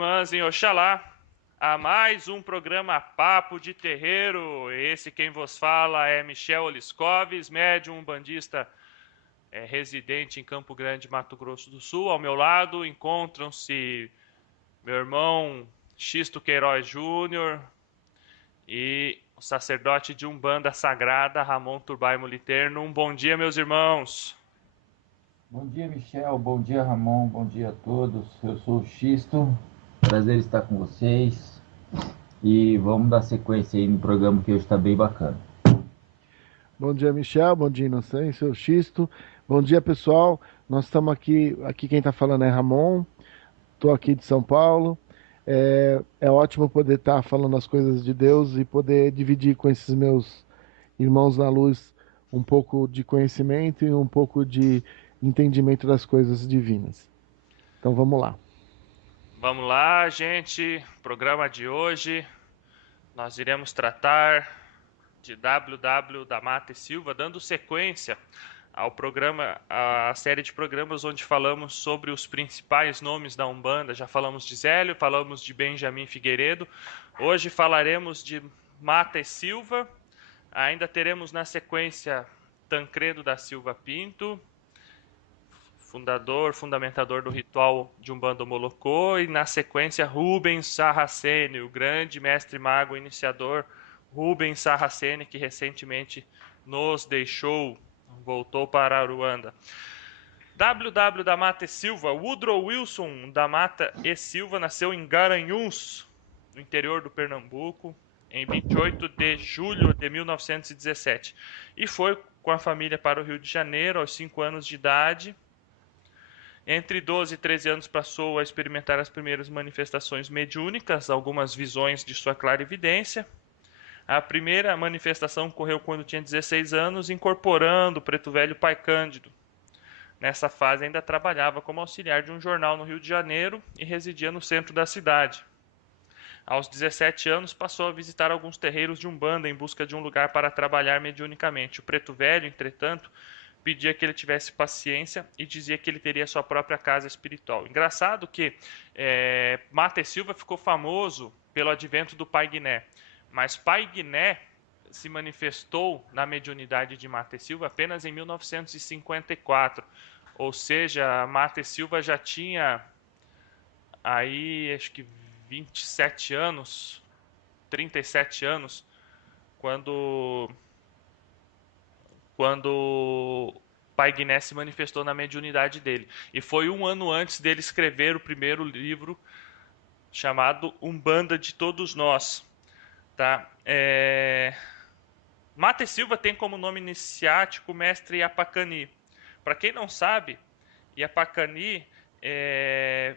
Irmãs em Oxalá, a mais um programa Papo de Terreiro. Esse quem vos fala é Michel Oliscoves, médium umbandista residente em Campo Grande, Mato Grosso do Sul. Ao meu lado encontram-se meu irmão Xisto Queiroz Júnior e o sacerdote de Umbanda Sagrada, Ramon Turbai Moliterno. Um bom dia, meus irmãos. Bom dia, Michel. Bom dia, Ramon. Bom dia a todos. Eu sou o Xisto. Prazer estar com vocês. E vamos dar sequência aí no programa que hoje está bem bacana. Bom dia, Michel. Bom dia, Inocêncio. Eu Xisto. Bom dia, pessoal. Nós estamos aqui. Aqui quem está falando é Ramon. Estou aqui de São Paulo. É ótimo poder estar falando as coisas de Deus e poder dividir com esses meus irmãos na luz um pouco de conhecimento e um pouco de entendimento das coisas divinas. Então vamos lá. Vamos lá, gente. Programa de hoje nós iremos tratar de WW da Mata e Silva, dando sequência ao programa, a série de programas onde falamos sobre os principais nomes da Umbanda. Já falamos de Zélio, falamos de Benjamin Figueiredo. Hoje falaremos de Mata e Silva. Ainda teremos na sequência Tancredo da Silva Pinto, fundamentador do ritual de Umbanda Molocô, e na sequência Rubens Sarraceni, o grande mestre mago iniciador Rubens Sarraceni, que recentemente nos deixou, voltou para Aruanda. WW da Mata e Silva, Woodrow Wilson da Mata e Silva nasceu em Garanhuns, no interior do Pernambuco, em 28 de julho de 1917, e foi com a família para o Rio de Janeiro aos 5 anos de idade. Entre 12 e 13 anos passou a experimentar as primeiras manifestações mediúnicas, algumas visões de sua clarividência. A primeira manifestação ocorreu quando tinha 16 anos, incorporando o preto velho Pai Cândido. Nessa fase ainda trabalhava como auxiliar de um jornal no Rio de Janeiro e residia no centro da cidade. Aos 17 anos passou a visitar alguns terreiros de Umbanda em busca de um lugar para trabalhar mediunicamente. O preto velho, entretanto, pedia que ele tivesse paciência e dizia que ele teria sua própria casa espiritual. Engraçado que Mata e Silva ficou famoso pelo advento do Pai Guiné, mas Pai Guiné se manifestou na mediunidade de Mata e Silva apenas em 1954, ou seja, Mata e Silva já tinha aí acho que 27 anos, 37 anos, quando Pai Guiné se manifestou na mediunidade dele. E foi um ano antes dele escrever o primeiro livro chamado Umbanda de Todos Nós. Tá? Mata e Silva tem como nome iniciático Mestre Yapacani. Para quem não sabe, Yapacani é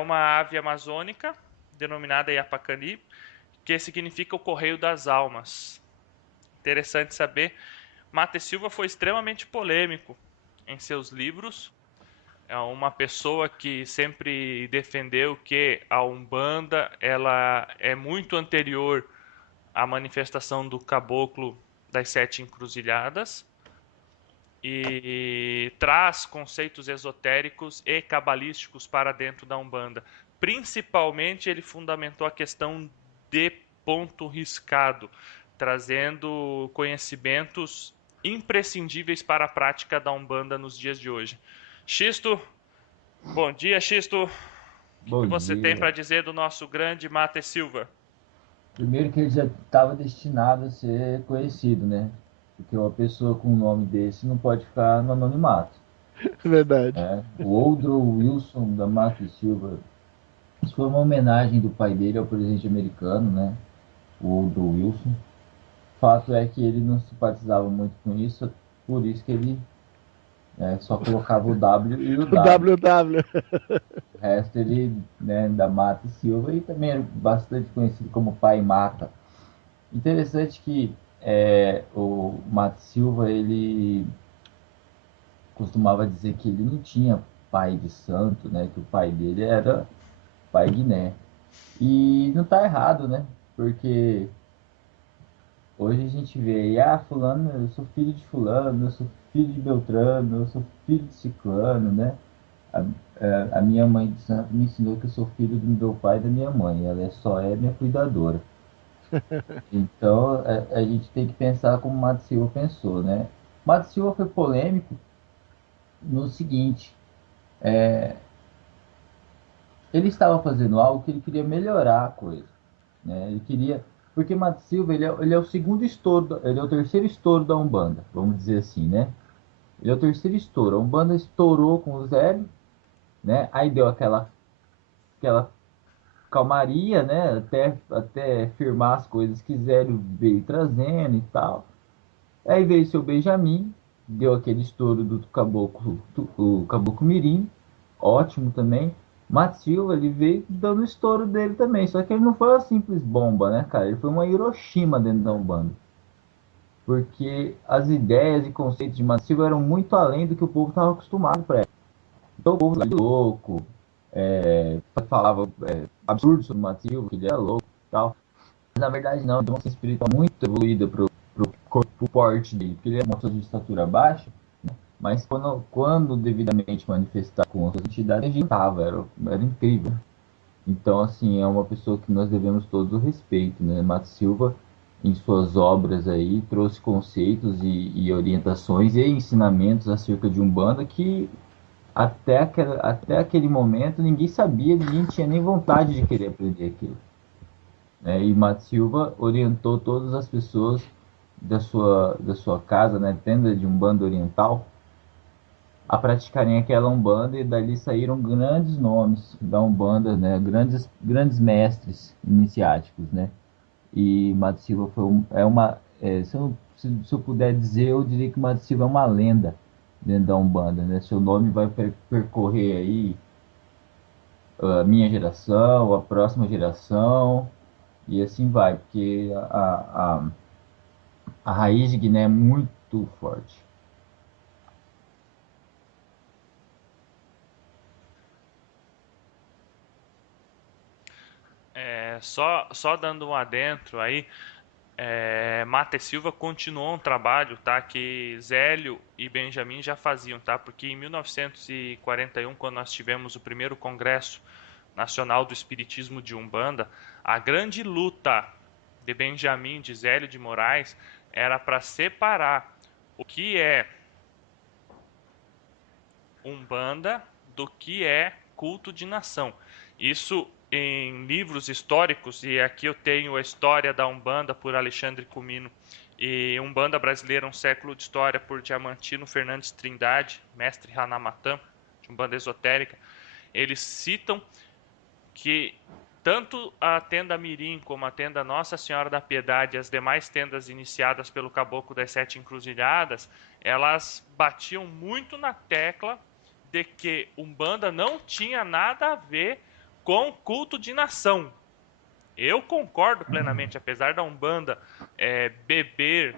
uma ave amazônica denominada Yapacani, que significa o correio das almas. Interessante saber. Mata e Silva foi extremamente polêmico em seus livros. É uma pessoa que sempre defendeu que a Umbanda ela é muito anterior à manifestação do caboclo das sete encruzilhadas e traz conceitos esotéricos e cabalísticos para dentro da Umbanda. Principalmente ele fundamentou a questão de ponto riscado, trazendo conhecimentos imprescindíveis para a prática da Umbanda nos dias de hoje. Xisto, bom dia, Xisto. O que Bom você tem para dia. dizer do nosso grande Mata e Silva? Primeiro que ele já estava destinado a ser conhecido, né? Porque uma pessoa com um nome desse não pode ficar no anonimato. Verdade. O Woodrow Wilson da Mata e Silva. Isso foi uma homenagem do pai dele ao presidente americano, né? O Woodrow Wilson. Fato é que ele não simpatizava muito com isso, por isso que ele só colocava o W e o O W. WW. O resto ele, né, da Mata e Silva, e também é bastante conhecido como Pai Mata. Interessante que o Mata e Silva ele costumava dizer que ele não tinha pai de santo, né, que o pai dele era Pai Guiné. E não está errado, né? Porque hoje a gente vê aí, fulano, eu sou filho de fulano, eu sou filho de Beltrano, eu sou filho de Ciclano, né? a minha mãe de santo me ensinou que eu sou filho do meu pai e da minha mãe. Ela só é minha cuidadora. Então, a gente tem que pensar como o Mato Silva pensou, né? Mato Silva foi polêmico no seguinte, ele estava fazendo algo que ele queria melhorar a coisa, né? Ele queria, porque Mato Silva, ele é o segundo estouro, ele é o terceiro estouro da Umbanda, vamos dizer assim, né? Ele é o terceiro estouro. A Umbanda estourou com o Zélio, né? Aí deu aquela calmaria, né? Até firmar as coisas que Zélio veio trazendo e tal. Aí veio seu Benjamin, deu aquele estouro do caboclo, o caboclo Mirim, ótimo também. Matt Silva, ele veio dando o estouro dele também, só que ele não foi uma simples bomba, né, cara? Ele foi uma Hiroshima dentro da Umbanda. Porque as ideias e conceitos de Matt Silva eram muito além do que o povo estava acostumado para ele. Então o povo era louco, falava absurdo sobre o Matt Silva, que ele era louco e tal. Mas na verdade não, ele tem uma espiritual muito evoluída pro corpo porte dele, porque ele é uma pessoa de estatura baixa, mas quando devidamente manifestar com outras entidades, ele estava, era incrível. Então, assim, é uma pessoa que nós devemos todo o respeito, né? Mato Silva, em suas obras aí, trouxe conceitos e orientações e ensinamentos acerca de Umbanda que até aquele momento ninguém sabia, ninguém tinha nem vontade de querer aprender aquilo, né? E Mato Silva orientou todas as pessoas da sua casa, né, tenda de Umbanda Oriental, a praticarem aquela Umbanda, e dali saíram grandes nomes da Umbanda, né, grandes mestres iniciáticos, né? E Mato Silva se eu puder dizer, eu diria que Mato Silva é uma lenda dentro da Umbanda, né? Seu nome vai percorrer aí a minha geração, a próxima geração, e assim vai, porque a raiz de Guiné é muito forte. Só dando um adentro aí, Mata e Silva continuou um trabalho, tá, que Zélio e Benjamin já faziam, tá, porque em 1941, quando nós tivemos o primeiro Congresso Nacional do Espiritismo de Umbanda, a grande luta de Benjamin, de Zélio de Moraes, era para separar o que é Umbanda do que é culto de nação. Isso em livros históricos, e aqui eu tenho a História da Umbanda por Alexandre Comino e Umbanda Brasileira, um século de história por Diamantino Fernandes Trindade, mestre Hanamatã, de Umbanda Esotérica. Eles citam que tanto a tenda Mirim como a tenda Nossa Senhora da Piedade e as demais tendas iniciadas pelo Caboclo das Sete Encruzilhadas, elas batiam muito na tecla de que Umbanda não tinha nada a ver com culto de nação. Eu concordo plenamente, apesar da Umbanda beber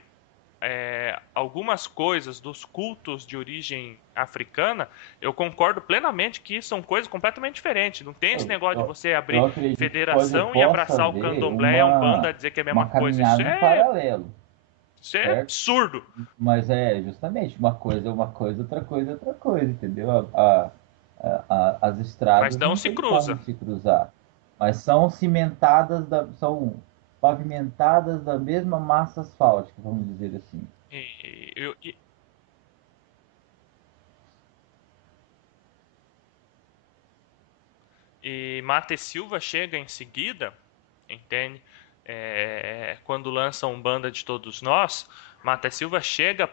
algumas coisas dos cultos de origem africana, eu concordo plenamente que são coisas completamente diferentes. Não tem esse Eu, negócio de eu, você eu abrir acredito que federação e possa abraçar o haver candomblé e a Umbanda dizer que é a mesma uma coisa. caminhada em paralelo, Isso é certo? absurdo. Mas é justamente uma coisa, outra coisa, outra coisa, entendeu? As Mas estradas não não se tem como cruza. se cruzar, mas são pavimentadas da mesma massa asfáltica, vamos dizer assim. E, eu- e, e Mate Silva chega em seguida, entende? Quando lança Umbanda de Todos Nós, Mate Silva chega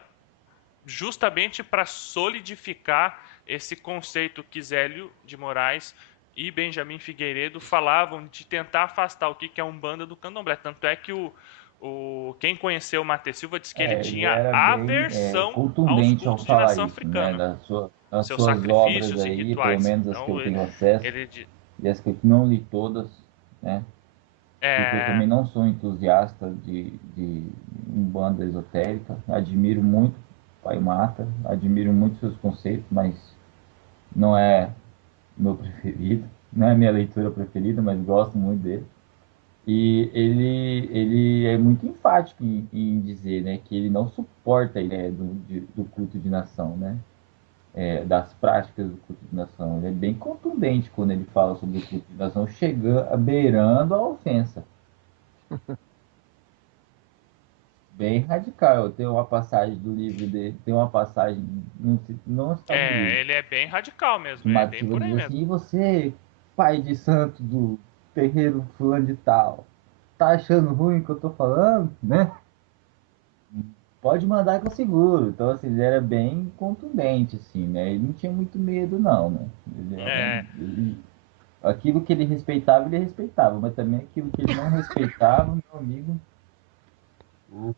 justamente para solidificar esse conceito que Zélio de Moraes e Benjamin Figueiredo falavam de tentar afastar o que é Umbanda do Candomblé. Tanto é que quem conheceu o Mate Silva disse que ele Ele tinha era bem aversão aos contundente ao cultos de falar nação isso, né? africana, Das seus suas obras sacrifícios e aí, pelo rituais. menos as que eu Então, tenho acesso, ele e as que eu não li todas, né? Porque eu é, também não sou entusiasta de Umbanda esotérica. Admiro muito Pai Mata, admiro muito seus conceitos, mas não é meu preferido, não é minha leitura preferida, mas gosto muito dele. E ele é muito enfático em dizer, né, que ele não suporta a ideia do culto de nação, né? das práticas do culto de nação. Ele é bem contundente quando ele fala sobre o culto de nação, chegando, beirando a ofensa. Bem radical. Eu tenho uma passagem do livro dele, tem uma passagem, não está no livro, Ele é bem radical que mesmo, é Mato bem Silva por diz aí mesmo. assim: e você, pai de santo do terreiro fulano de tal, tá achando ruim o que eu tô falando, né? Pode mandar que eu seguro. Então, assim, ele era bem contundente, assim, né? Ele não tinha muito medo, não, né? É, Aquilo que ele respeitava, mas também aquilo que ele não respeitava, meu amigo. o-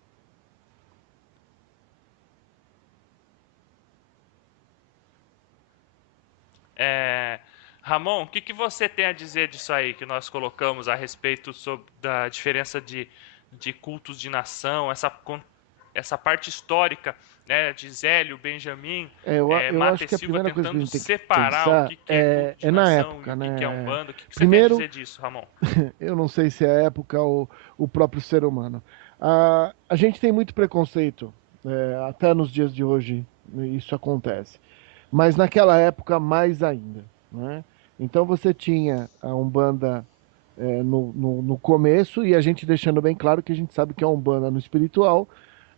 é, Ramon, o que, que você tem a dizer disso aí que nós colocamos a respeito da diferença de cultos de nação, essa parte histórica, né, de Zélio, Benjamin, Eu acho Mata e que a Silva primeira coisa que a tentando gente tem que separar o pensar que é culto de é na nação e época, o que é né? Umbanda. O que, que você tem a Primeiro, dizer disso, Ramon? eu não sei se é a época ou o próprio ser humano. A gente tem muito preconceito, até nos dias de hoje isso acontece. Mas naquela época, mais ainda, né? Então você tinha a Umbanda no começo, e a gente deixando bem claro que a gente sabe que a Umbanda no espiritual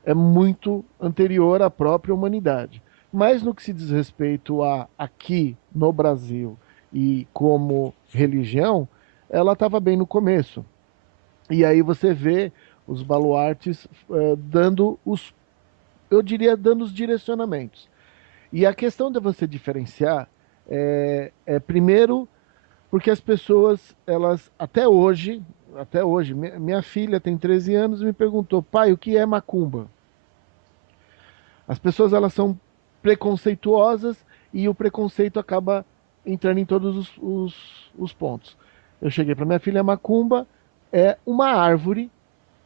é muito anterior à própria humanidade. Mas no que se diz respeito a aqui no Brasil e como religião, ela estava bem no começo. E aí você vê os baluartes dando eu diria, dando os direcionamentos. E a questão de você diferenciar primeiro, porque as pessoas, elas, até hoje, minha filha tem 13 anos e me perguntou: pai, o que é macumba? As pessoas, elas são preconceituosas e o preconceito acaba entrando em todos os pontos. Eu cheguei para minha filha: macumba é uma árvore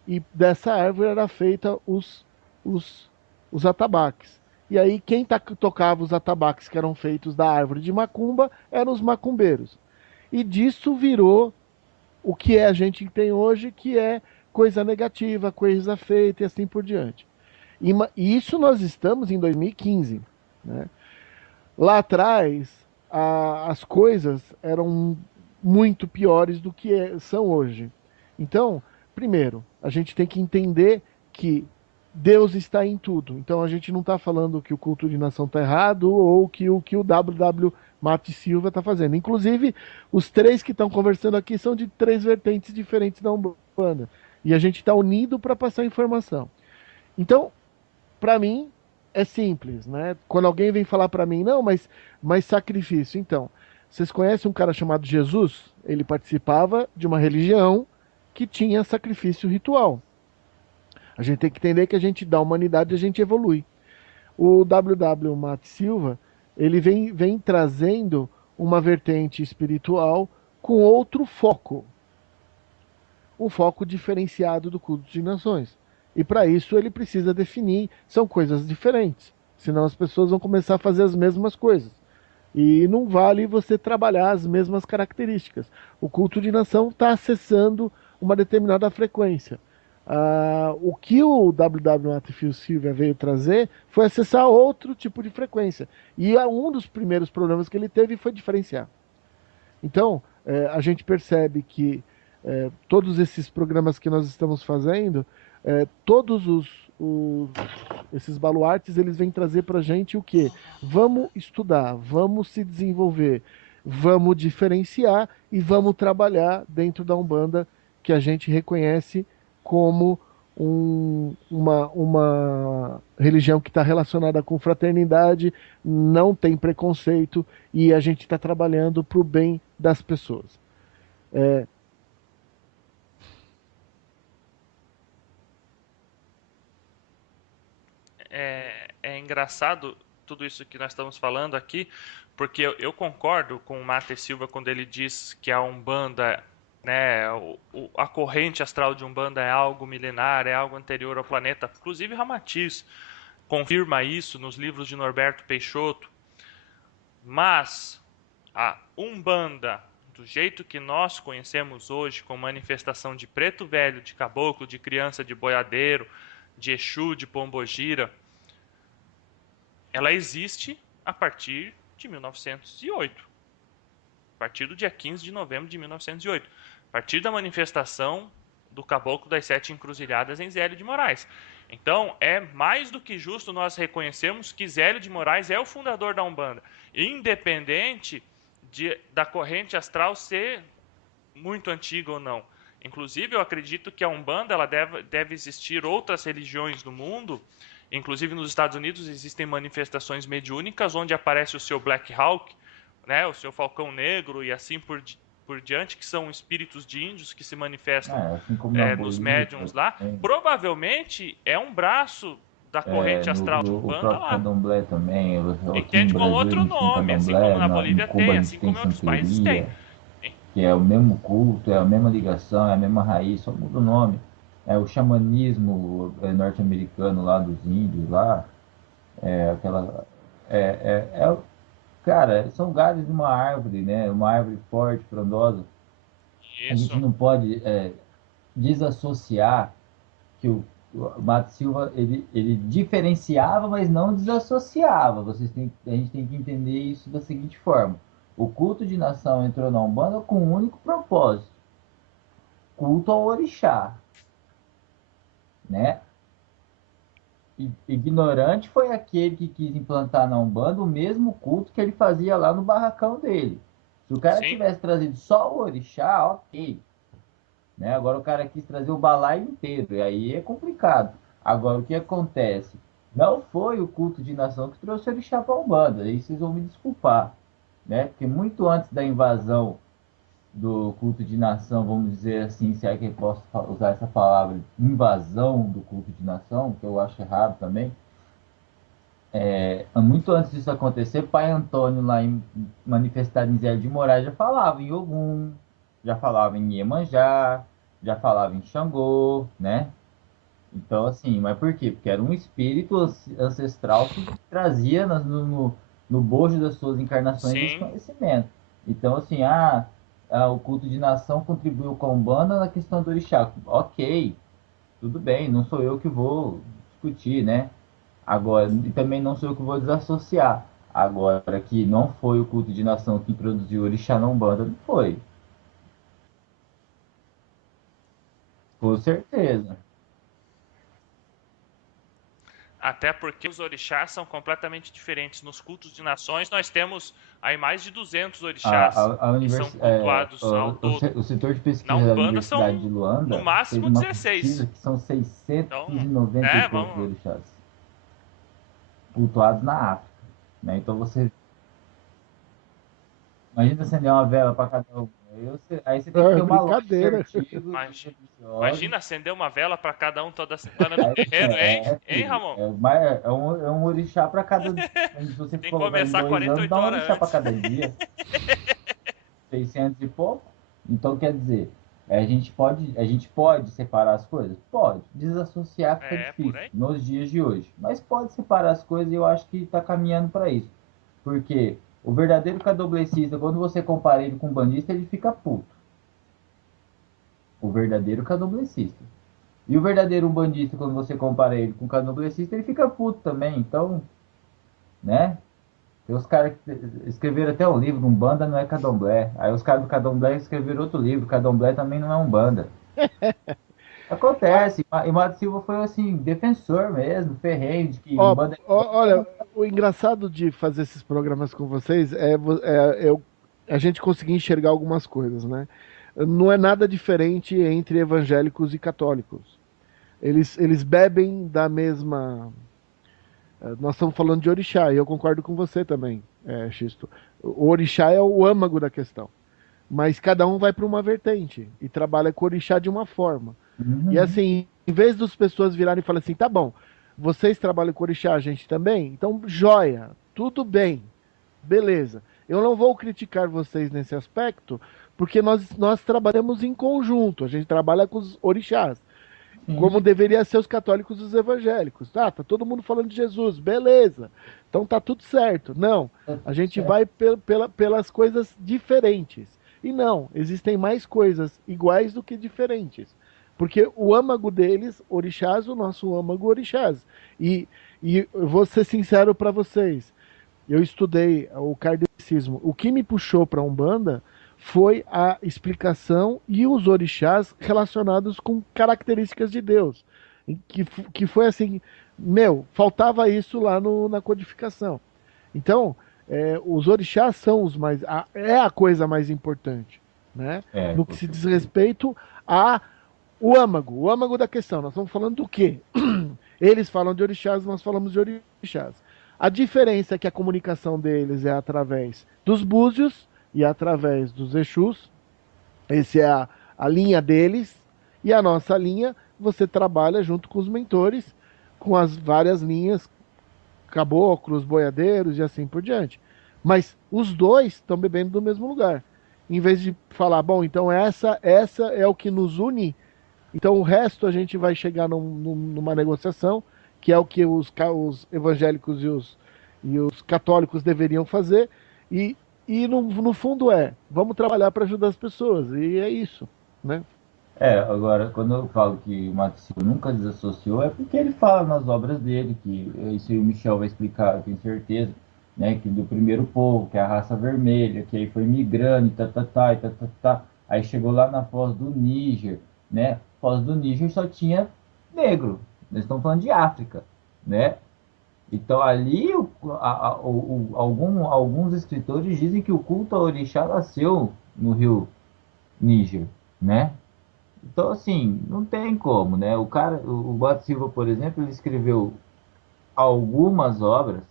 e dessa árvore era feita os, os atabaques. E aí quem tocava os atabaques que eram feitos da árvore de macumba eram os macumbeiros. E disso virou o que a gente tem hoje, que é coisa negativa, coisa feita e assim por diante. E isso nós estamos em 2015. Né? Lá atrás, as coisas eram muito piores do que são hoje. Então, primeiro, a gente tem que entender que Deus está em tudo. Então, a gente não está falando que o culto de nação está errado ou que o WW Mate Silva está fazendo. Inclusive, os três que estão conversando aqui são de três vertentes diferentes da Umbanda. E a gente está unido para passar informação. Então, para mim, é simples, né? Quando alguém vem falar para mim: não, mas sacrifício. Então, vocês conhecem um cara chamado Jesus? Ele participava de uma religião que tinha sacrifício ritual. A gente tem que entender que a gente, da humanidade, a gente evolui. O WW Mate Silva, ele vem trazendo uma vertente espiritual com outro foco, um foco diferenciado do culto de nações. E para isso ele precisa definir, são coisas diferentes. Senão as pessoas vão começar a fazer as mesmas coisas. E não vale você trabalhar as mesmas características. O culto de nação está acessando uma determinada frequência. O que o WW Matthew Silva veio trazer foi acessar outro tipo de frequência. E um dos primeiros problemas que ele teve foi diferenciar. Então, a gente percebe que todos esses programas que nós estamos fazendo, todos esses baluartes, eles vêm trazer para a gente o quê? Vamos estudar, vamos se desenvolver, vamos diferenciar e vamos trabalhar dentro da Umbanda, que a gente reconhece como uma religião que está relacionada com fraternidade, não tem preconceito e a gente está trabalhando para o bem das pessoas. É engraçado tudo isso que nós estamos falando aqui, porque eu concordo com o Mate Silva quando ele diz que a Umbanda, né, a corrente astral de Umbanda é algo milenar, é algo anterior ao planeta. Inclusive Ramatiz confirma isso nos livros de Norberto Peixoto. Mas a Umbanda, do jeito que nós conhecemos hoje, com manifestação de preto velho, de caboclo, de criança, de boiadeiro, de Exu, de pombogira, ela existe, a partir de 1908. A partir do dia 15 de novembro de 1908. A partir da manifestação do Caboclo das Sete Encruzilhadas em Zélio de Moraes. Então, é mais do que justo nós reconhecermos que Zélio de Moraes é o fundador da Umbanda, independente da corrente astral ser muito antiga ou não. Inclusive, eu acredito que a Umbanda ela deve existir outras religiões no mundo. Inclusive, nos Estados Unidos existem manifestações mediúnicas onde aparece o seu Black Hawk, né, o seu Falcão Negro e assim por diante, que são espíritos de índios que se manifestam assim como nos Bolívia, médiums lá. Provavelmente é um braço da corrente astral de o Umbanda próprio lá. Candomblé também, Entende com outro nome, assim como na em Bolívia Cuba tem, a assim gente tem como em outros países tem. Santeria, que é o mesmo culto, é a mesma ligação, é a mesma raiz, só muda o nome. É o xamanismo norte-americano lá dos índios lá, é aquela cara, são galhos de uma árvore, né? Uma árvore forte, frondosa. A gente Isso. não pode desassociar que o Mato Silva ele diferenciava, mas não desassociava. A gente tem que entender isso da seguinte forma: o culto de nação entrou na Umbanda com um único propósito: culto ao orixá, né? Ignorante foi aquele que quis implantar na Umbanda o mesmo culto que ele fazia lá no barracão dele. Se o cara Sim. tivesse trazido só o orixá, ok. Né? Agora o cara quis trazer o balaio inteiro, e aí é complicado. Agora, o que acontece? Não foi o culto de nação que trouxe o orixá para a Umbanda, aí vocês vão me desculpar. Né? Porque muito antes da invasão do culto de nação, vamos dizer assim, se é que eu posso usar essa palavra, invasão do culto de nação, que eu acho errado também, muito antes disso acontecer, Pai Antônio, lá manifestado em Zé de Moraes, já falava em Ogum, já falava em Iemanjá, já falava em Xangô, né? Então, assim, mas por quê? Porque era um espírito ancestral que trazia no bojo das suas encarnações esse Sim. conhecimento. Então, assim, o culto de nação contribuiu com a Umbanda na questão do orixá. Ok, tudo bem, não sou eu que vou discutir, né? Agora, e também não sou eu que vou desassociar. Agora, que não foi o culto de nação que introduziu o orixá na Umbanda, não foi. Com certeza. Até porque os orixás são completamente diferentes. Nos cultos de nações, nós temos aí mais de 200 orixás que são cultuados ao todo. O setor de Na pesquisa da Umbanda Universidade são, de no Luanda fez máximo, uma 16. pesquisa que são Então, 690 e né, poucos vamos... orixás cultuados na África. Né? Então você imagina acender uma vela para cada um. Aí você tem que ter uma loja de Brincadeira. artigos Imagina, religiosos. imagina acender uma vela para cada um toda semana no Aí, terreiro, hein? Hein, filho, Ramon? é um orixá para cada. Se você Tem for que colocar em começar 2 anos, 48 dá um horas orixá para antes. cada dia. 600 e pouco. Então, quer dizer, a gente pode separar as coisas? Pode. Desassociar fica É, por difícil aí. nos dias de hoje. Mas pode separar as coisas e eu acho que está caminhando para isso. Porque o verdadeiro candomblessista, quando você compara ele com o bandista, ele fica puto. O verdadeiro candomblessista. E o verdadeiro umbandista, quando você compara ele com o candomblessista, ele fica puto também. Então, né? Tem os caras que escreveram até um livro, Umbanda não é Candomblé. Aí os caras do Candomblé escreveram outro livro, Candomblé também não é Umbanda. Ah, Acontece. E Mato Silva foi assim, defensor mesmo, ferrenho, de que ó, Umbanda é olha, Umbanda. o engraçado de fazer esses programas com vocês a gente conseguir enxergar algumas coisas, né? Não é nada diferente entre evangélicos e católicos. Eles bebem da mesma. Nós estamos falando de orixá, e eu concordo com você também, Xisto. O orixá é o âmago da questão. Mas cada um vai para uma vertente e trabalha com orixá de uma forma. E Uhum. assim, em vez das pessoas virarem e falarem assim, tá bom, vocês trabalham com orixá, a gente também? Então, joia, tudo bem, beleza. Eu não vou criticar vocês nesse aspecto, porque nós trabalhamos em conjunto, a gente trabalha com os orixás, Sim, como deveria ser os católicos e os evangélicos. Tá todo mundo falando de Jesus, beleza. Então tá tudo certo. Não, tá a tudo gente certo. vai pelas coisas diferentes. E não, existem mais coisas iguais do que diferentes. Porque o âmago deles, orixás, o nosso âmago orixás. E eu vou ser sincero para vocês. eu estudei o kardecismo. O que me puxou para a Umbanda foi a explicação e os orixás relacionados com características de Deus. Que foi assim, meu, faltava isso lá na codificação. Então, os orixás são os mais. É a coisa mais importante, né? No que Com se diz certeza. respeito a o âmago da questão. Nós estamos falando do quê? Eles falam de orixás, nós falamos de orixás. A diferença é que a comunicação deles é através dos búzios e através dos exus. Essa é a linha deles. E a nossa linha, você trabalha junto com os mentores, com as várias linhas, caboclos, boiadeiros e assim por diante. Mas os dois estão bebendo do mesmo lugar. Em vez de falar, bom, então essa é o que nos une, então o resto a gente vai chegar numa negociação, que é o que os evangélicos e os católicos deveriam fazer, e, no fundo vamos trabalhar para ajudar as pessoas, e é isso, né? Agora, quando eu falo que o Mato Silva nunca desassociou, é porque ele fala nas obras dele, que isso aí o Michel vai explicar, eu tenho certeza, né, que do primeiro povo, que é a raça vermelha, que aí foi migrando, e e aí chegou lá na Foz do Níger, né, Foz do Níger só tinha negro, nós estamos falando de África, né, então ali alguns escritores dizem que o culto ao orixá nasceu no rio Níger, né, então, assim, não tem como, né? O cara, o Boto Silva, por exemplo, ele escreveu algumas obras,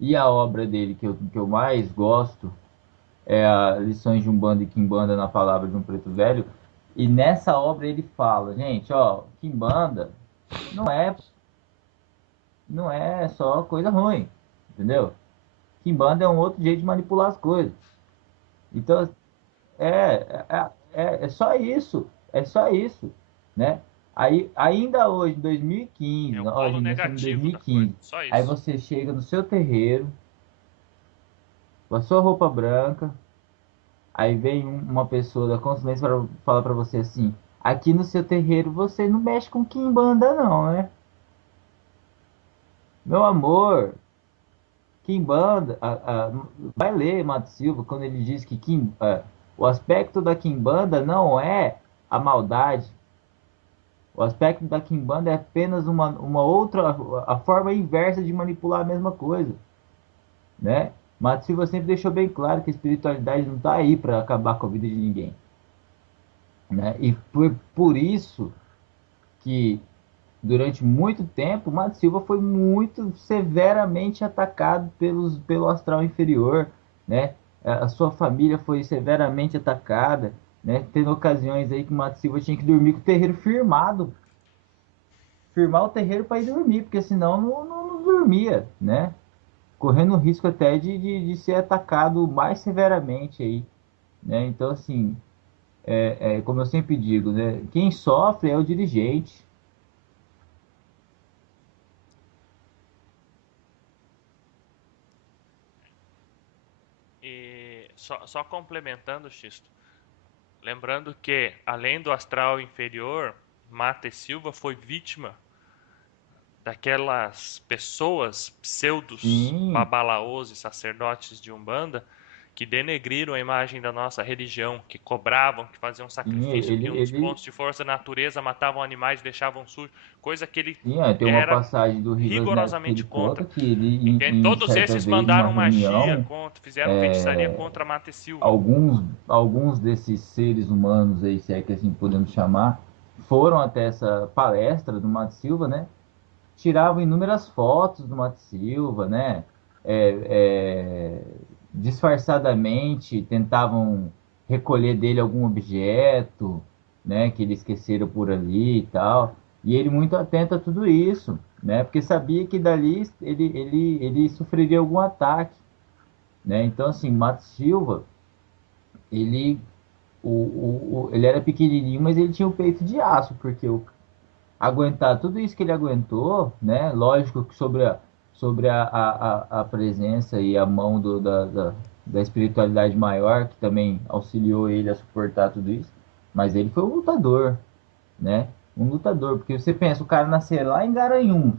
e a obra dele que eu mais gosto é a Lições de Umbanda e Quimbanda na Palavra de um Preto Velho. E nessa obra ele fala, gente, ó, Quimbanda não é, não é só coisa ruim, entendeu? Quimbanda é um outro jeito de manipular as coisas. Então, é só isso. É só isso, né? Aí, ainda hoje, em É 2015, o ó, polo gente, nós estamos em negativo da coisa. 2015. Só Aí isso. você chega no seu terreiro, com a sua roupa branca, aí vem uma pessoa da consciência para falar para você assim: aqui no seu terreiro você não mexe com quimbanda, não, né? Meu amor, quimbanda, vai ler Mato Silva quando ele diz que o aspecto da quimbanda não é a maldade. O aspecto da Kimbanda é apenas uma outra, a forma inversa de manipular a mesma coisa, né? Mato Silva sempre deixou bem claro que a espiritualidade não está aí para acabar com a vida de ninguém, né? E por isso que durante muito tempo Mato Silva foi muito severamente atacado pelo astral inferior, né? A sua família foi severamente atacada, né? Tendo ocasiões aí que Mato Silva tinha que dormir com o terreiro firmar o terreiro para ir dormir, porque senão não dormia, né? Correndo o risco até de ser atacado mais severamente aí, né? Então, assim, como eu sempre digo, né? Quem sofre é o dirigente. E só complementando, Xisto, lembrando que, além do astral inferior, Mata e Silva foi vítima daquelas pessoas, pseudos Sim, babalaôs e sacerdotes de Umbanda, que denegriram a imagem da nossa religião, que cobravam, que faziam sim, sacrifício, que iam nos pontos de força da natureza, matavam animais, deixavam sujo, coisa que ele sim, tem uma era passagem do Rivas Neto que ele rigorosamente conta contra. que ele, Entende? em Todos certa esses vez, numa mandaram magia reunião, contra, fizeram feitiçaria contra Mata e Silva. alguns desses seres humanos aí, se é que assim podemos chamar, foram até essa palestra do Mato Silva, né? Tiravam inúmeras fotos do Mato Silva, né? Disfarçadamente tentavam recolher dele algum objeto, né? Que ele esqueceram por ali e tal. E ele muito atento a tudo isso, né? Porque sabia que dali ele sofreria algum ataque, né? Então, assim, Mato Silva, ele, ele era pequenininho, mas ele tinha o peito de aço, porque aguentar tudo isso que ele aguentou, né? Lógico que sobre a presença e a mão da espiritualidade maior, que também auxiliou ele a suportar tudo isso, mas ele foi um lutador, né? Um lutador, porque você pensa, o cara nascer lá em Garanhuns,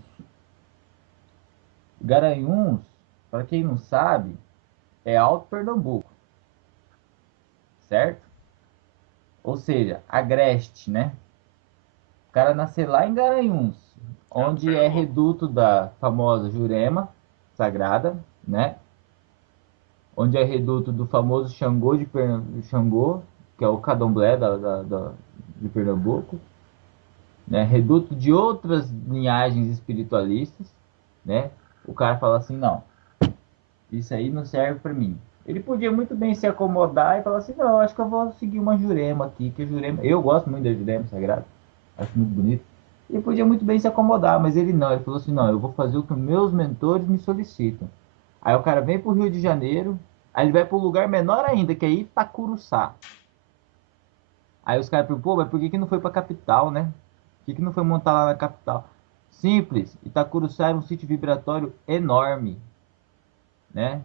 para quem não sabe, é Alto Pernambuco, certo? Ou seja, Agreste, né? O cara nasceu lá em Garanhuns, Alto onde é Pernambuco. reduto da famosa Jurema Sagrada, né? Onde é reduto do famoso Xangô, que é o Candomblé de Pernambuco, né? Reduto de outras linhagens espiritualistas, né? O cara fala assim, não, isso aí não serve para mim. Ele podia muito bem se acomodar e falar assim, não, eu acho que eu vou seguir uma Jurema aqui, que a Jurema, eu gosto muito da Jurema Sagrada, acho muito bonito. Ele podia muito bem se acomodar, mas ele não, ele falou assim, não, eu vou fazer o que meus mentores me solicitam. Aí o cara vem pro Rio de Janeiro, aí ele vai para um lugar menor ainda, que é Itacuruçá. Aí os caras perguntam, pô, mas por que que não foi pra capital, né? Por que que não foi montar lá na capital? Simples, Itacuruçá era um sítio vibratório enorme, né?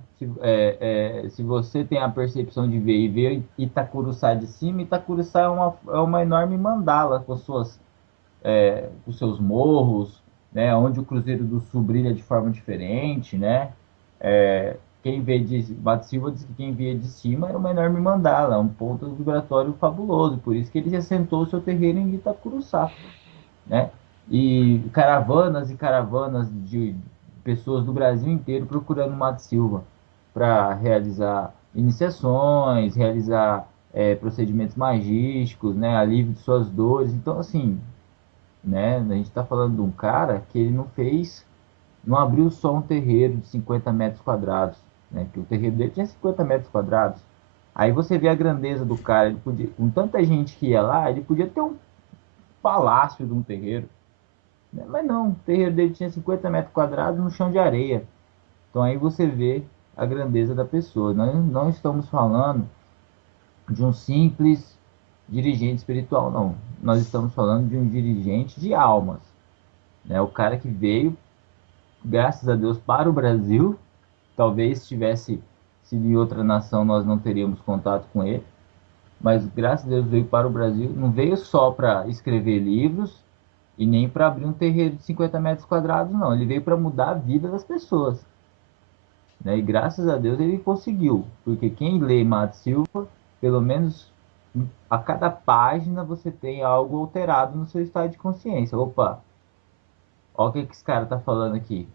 Se você tem a percepção de ver e ver Itacuruçá de cima, Itacuruçá é uma enorme mandala com seus morros, né? Onde o Cruzeiro do Sul brilha de forma diferente, né? Quem vê de Mato Silva diz que quem via de cima era uma enorme mandala, um ponto vibratório fabuloso, por isso que ele assentou o seu terreiro em Itacuruçá, né? E caravanas e caravanas de pessoas do Brasil inteiro procurando Mato Silva para realizar iniciações, realizar procedimentos magísticos, né? Alívio de suas dores. Então, assim, né? A gente está falando de um cara que ele não abriu só um terreiro de 50 metros quadrados, né? Que o terreiro dele tinha 50 metros quadrados. Aí você vê a grandeza do cara, ele podia, com tanta gente que ia lá, ele podia ter um palácio de um terreiro, né? Mas não, o terreiro dele tinha 50 metros quadrados no chão de areia. Então aí você vê a grandeza da pessoa. Nós não estamos falando de um simples dirigente espiritual, não. Nós estamos falando de um dirigente de almas, né? O cara que veio, graças a Deus, para o Brasil. Talvez se tivesse sido em outra nação, nós não teríamos contato com ele. Mas graças a Deus veio para o Brasil. Não veio só para escrever livros e nem para abrir um terreiro de 50 metros quadrados, não. Ele veio para mudar a vida das pessoas, né? E graças a Deus ele conseguiu. Porque quem lê Mato Silva, pelo menos a cada página você tem algo alterado no seu estado de consciência. Opa, olha o que esse cara tá falando aqui.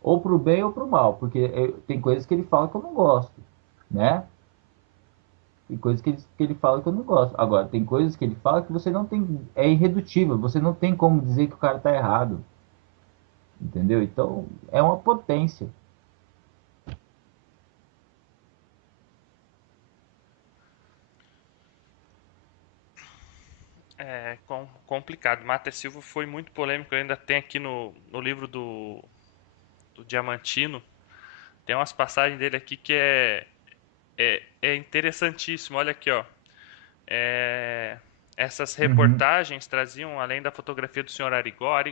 Ou pro bem ou pro mal, porque tem coisas que ele fala que eu não gosto, né? Tem coisas que ele fala que eu não gosto. Agora, tem coisas que ele fala que você não tem, é irredutível, você não tem como dizer que o cara tá errado, entendeu? Então, é uma potência. Complicado. Mata Silva foi muito polêmico. Eu ainda tem aqui no livro do Diamantino. Tem umas passagens dele aqui que é interessantíssimo. Olha aqui, ó. É, essas Uhum. reportagens traziam, além da fotografia do senhor Arigó,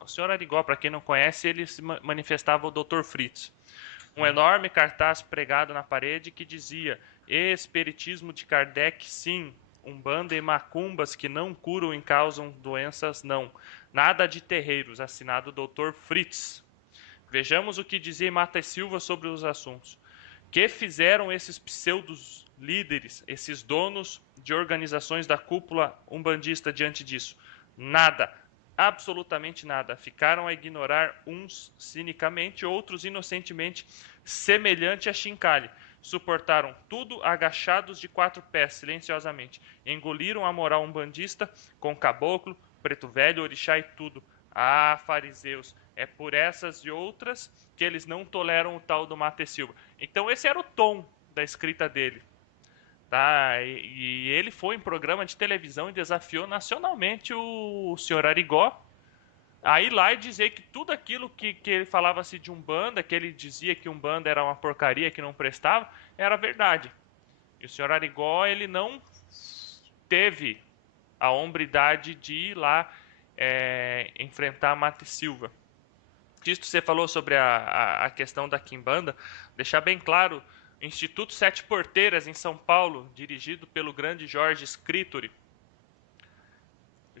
o senhor Arigó, para quem não conhece, ele se manifestava o Dr. Fritz. Um enorme cartaz pregado na parede que dizia: Espiritismo de Kardec, sim. Umbanda e macumbas que não curam e causam doenças, não. Nada de terreiros. Assinado Dr. Fritz. Vejamos o que dizia Mata Silva sobre os assuntos. Que fizeram esses pseudos líderes, esses donos de organizações da cúpula umbandista diante disso? Nada, absolutamente nada. Ficaram a ignorar uns cinicamente, outros inocentemente, semelhante a chincalhe. Suportaram tudo agachados de quatro pés, silenciosamente. Engoliram a moral umbandista com caboclo, preto velho, orixá e tudo. Ah, fariseus, é por essas e outras que eles não toleram o tal do Mate Silva. Então esse era o tom da escrita dele, tá? E ele foi em programa de televisão e desafiou nacionalmente o senhor Arigó a ir lá e dizer que tudo aquilo que ele falava-se de Umbanda, que ele dizia que Umbanda era uma porcaria, que não prestava, era verdade. E o senhor Arigó, ele não teve a hombridade de ir lá enfrentar Mate Silva. Isto você falou sobre a questão da Quimbanda, deixar bem claro, Instituto Sete Porteiras em São Paulo, dirigido pelo grande Jorge Scritori.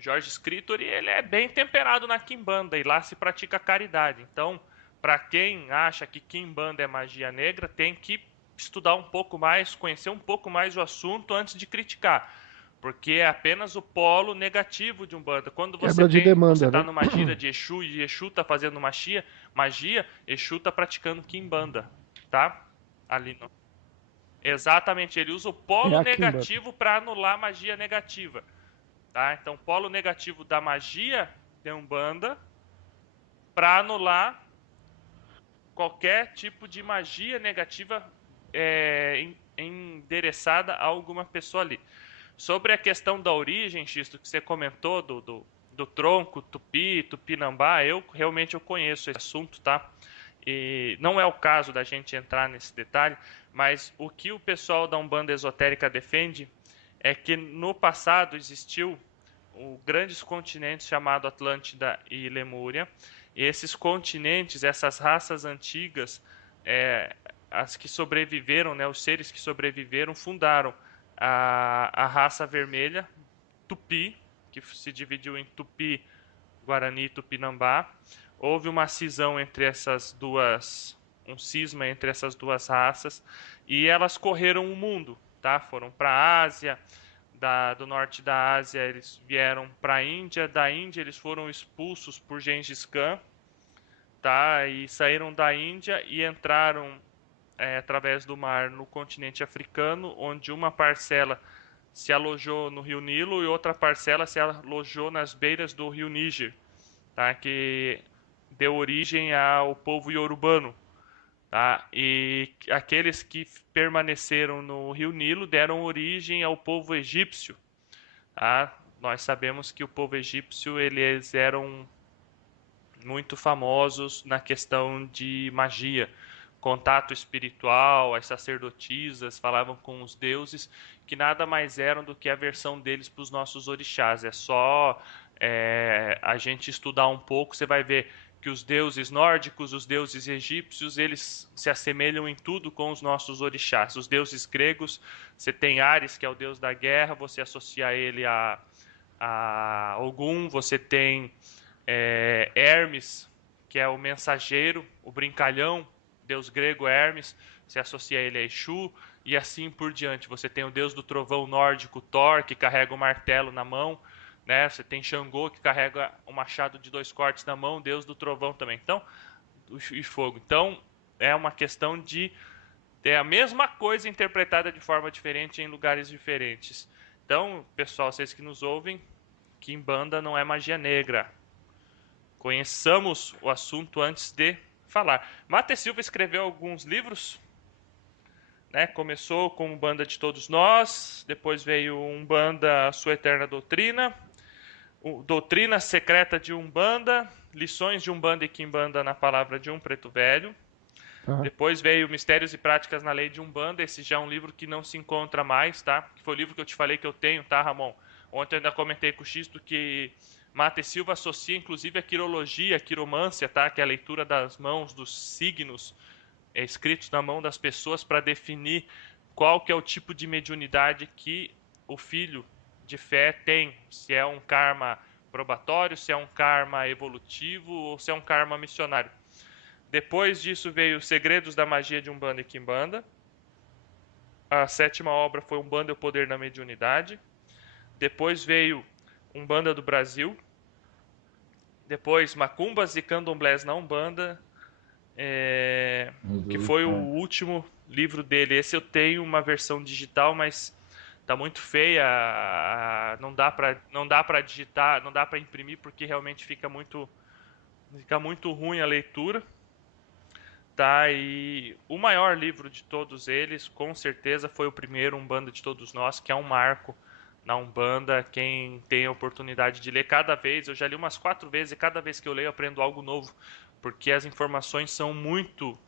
Jorge Scritori, ele é bem temperado na Quimbanda e lá se pratica caridade. Então, para quem acha que quimbanda é magia negra, tem que estudar um pouco mais, conhecer um pouco mais o assunto antes de criticar, porque é apenas o polo negativo de Umbanda. Quando Quebra de você demanda, está né? numa gira de Exu e Exu está fazendo magia, Exu está praticando quimbanda, tá? Ali no... Exatamente, ele usa o É polo a Kimbanda. negativo para anular a magia negativa, tá? Então, polo negativo da magia de Umbanda para anular qualquer tipo de magia negativa endereçada a alguma pessoa ali. Sobre a questão da origem, Xisto, que você comentou do tronco tupi, tupinambá, eu conheço esse assunto, tá? E não é o caso da gente entrar nesse detalhe, mas o que o pessoal da Umbanda Esotérica defende é que no passado existiu grandes continentes chamados Atlântida e Lemúria. E esses continentes, essas raças antigas, as que sobreviveram, né, os seres que sobreviveram, fundaram a raça vermelha, Tupi, que se dividiu em Tupi, Guarani e Tupinambá. Houve uma cisão entre essas duas, um cisma entre essas duas raças, e elas correram o mundo, tá? Foram para a Ásia, do norte da Ásia eles vieram para a Índia, da Índia eles foram expulsos por Gengis Khan, tá? E saíram da Índia e entraram através do mar no continente africano, onde uma parcela se alojou no rio Nilo e outra parcela se alojou nas beiras do rio Níger, tá? Que deu origem ao povo iorubano, tá? E aqueles que permaneceram no rio Nilo deram origem ao povo egípcio, tá? Nós sabemos que o povo egípcio eles eram muito famosos na questão de magia, contato espiritual, as sacerdotisas falavam com os deuses, que nada mais eram do que a versão deles para os nossos orixás. É só a gente estudar um pouco, você vai ver que os deuses nórdicos, os deuses egípcios, eles se assemelham em tudo com os nossos orixás. Os deuses gregos, você tem Ares, que é o deus da guerra, você associa ele a Ogum, você tem Hermes, que é o mensageiro, o brincalhão, deus grego Hermes, se associa ele a Exu, e assim por diante. Você tem o deus do trovão nórdico Thor, que carrega o martelo na mão, né? Você tem Xangô, que carrega o machado de 2 cortes na mão, deus do trovão também. Então, e fogo. Então, é uma questão de ter a mesma coisa interpretada de forma diferente em lugares diferentes. Então, pessoal, vocês que nos ouvem, Quimbanda não é magia negra. Conheçamos o assunto antes de falar. Mate Silva escreveu alguns livros, né? Começou com Umbanda de Todos Nós, depois veio Umbanda, Sua Eterna Doutrina, Doutrina Secreta de Umbanda, Lições de Umbanda e Quimbanda na Palavra de um Preto Velho. Depois veio Mistérios e Práticas na Lei de Umbanda, esse já é um livro que não se encontra mais, tá? Que foi o livro que eu te falei que eu tenho, tá, Ramon? Ontem eu ainda comentei com o Xisto que Mate Silva associa inclusive a quirologia, a quiromância, tá? Que é a leitura das mãos, dos signos escritos na mão das pessoas para definir qual que é o tipo de mediunidade que o filho de fé tem. Se é um karma probatório, se é um karma evolutivo ou se é um karma missionário. Depois disso veio Segredos da Magia de Umbanda e Quimbanda. A 7ª obra foi Umbanda e o Poder na Mediunidade. Depois veio Umbanda do Brasil. Depois Macumbas e Candomblés na Umbanda, que foi o último livro dele. Esse eu tenho uma versão digital, mas tá muito feia, não dá para digitar, não dá para imprimir porque realmente fica muito ruim a leitura. Tá, e o maior livro de todos eles, com certeza, foi o primeiro, Umbanda de Todos Nós, que é um marco na Umbanda. Quem tem a oportunidade de ler cada vez, eu já li umas 4 vezes, e cada vez que eu leio eu aprendo algo novo, porque as informações são muito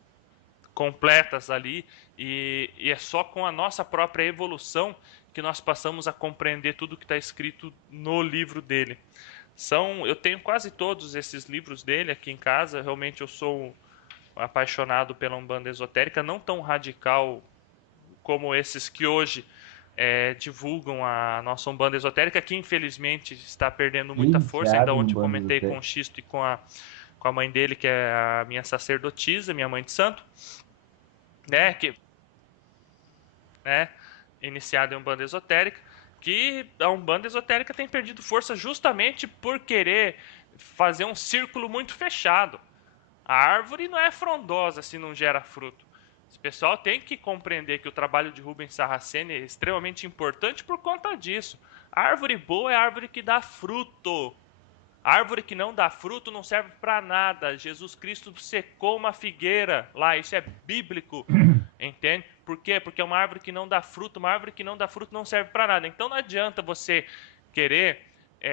completas ali, e é só com a nossa própria evolução que nós passamos a compreender tudo que está escrito no livro dele. Eu tenho quase todos esses livros dele aqui em casa, realmente eu sou apaixonado pela Umbanda esotérica, não tão radical como esses que hoje divulgam a nossa Umbanda esotérica, que infelizmente está perdendo muita força, ainda ontem comentei com o Xisto e com com a mãe dele, que é a minha sacerdotisa, minha mãe de santo, né, que, né, iniciada em Umbanda esotérica, que a Umbanda esotérica tem perdido força justamente por querer fazer um círculo muito fechado. A árvore não é frondosa se não gera fruto. O pessoal tem que compreender que o trabalho de Rubens Saraceni é extremamente importante por conta disso. A árvore boa é a árvore que dá fruto. A árvore que não dá fruto não serve para nada. Jesus Cristo secou uma figueira lá, isso é bíblico, entende? Por quê? Porque é uma árvore que não dá fruto, uma árvore que não dá fruto não serve para nada. Então não adianta você querer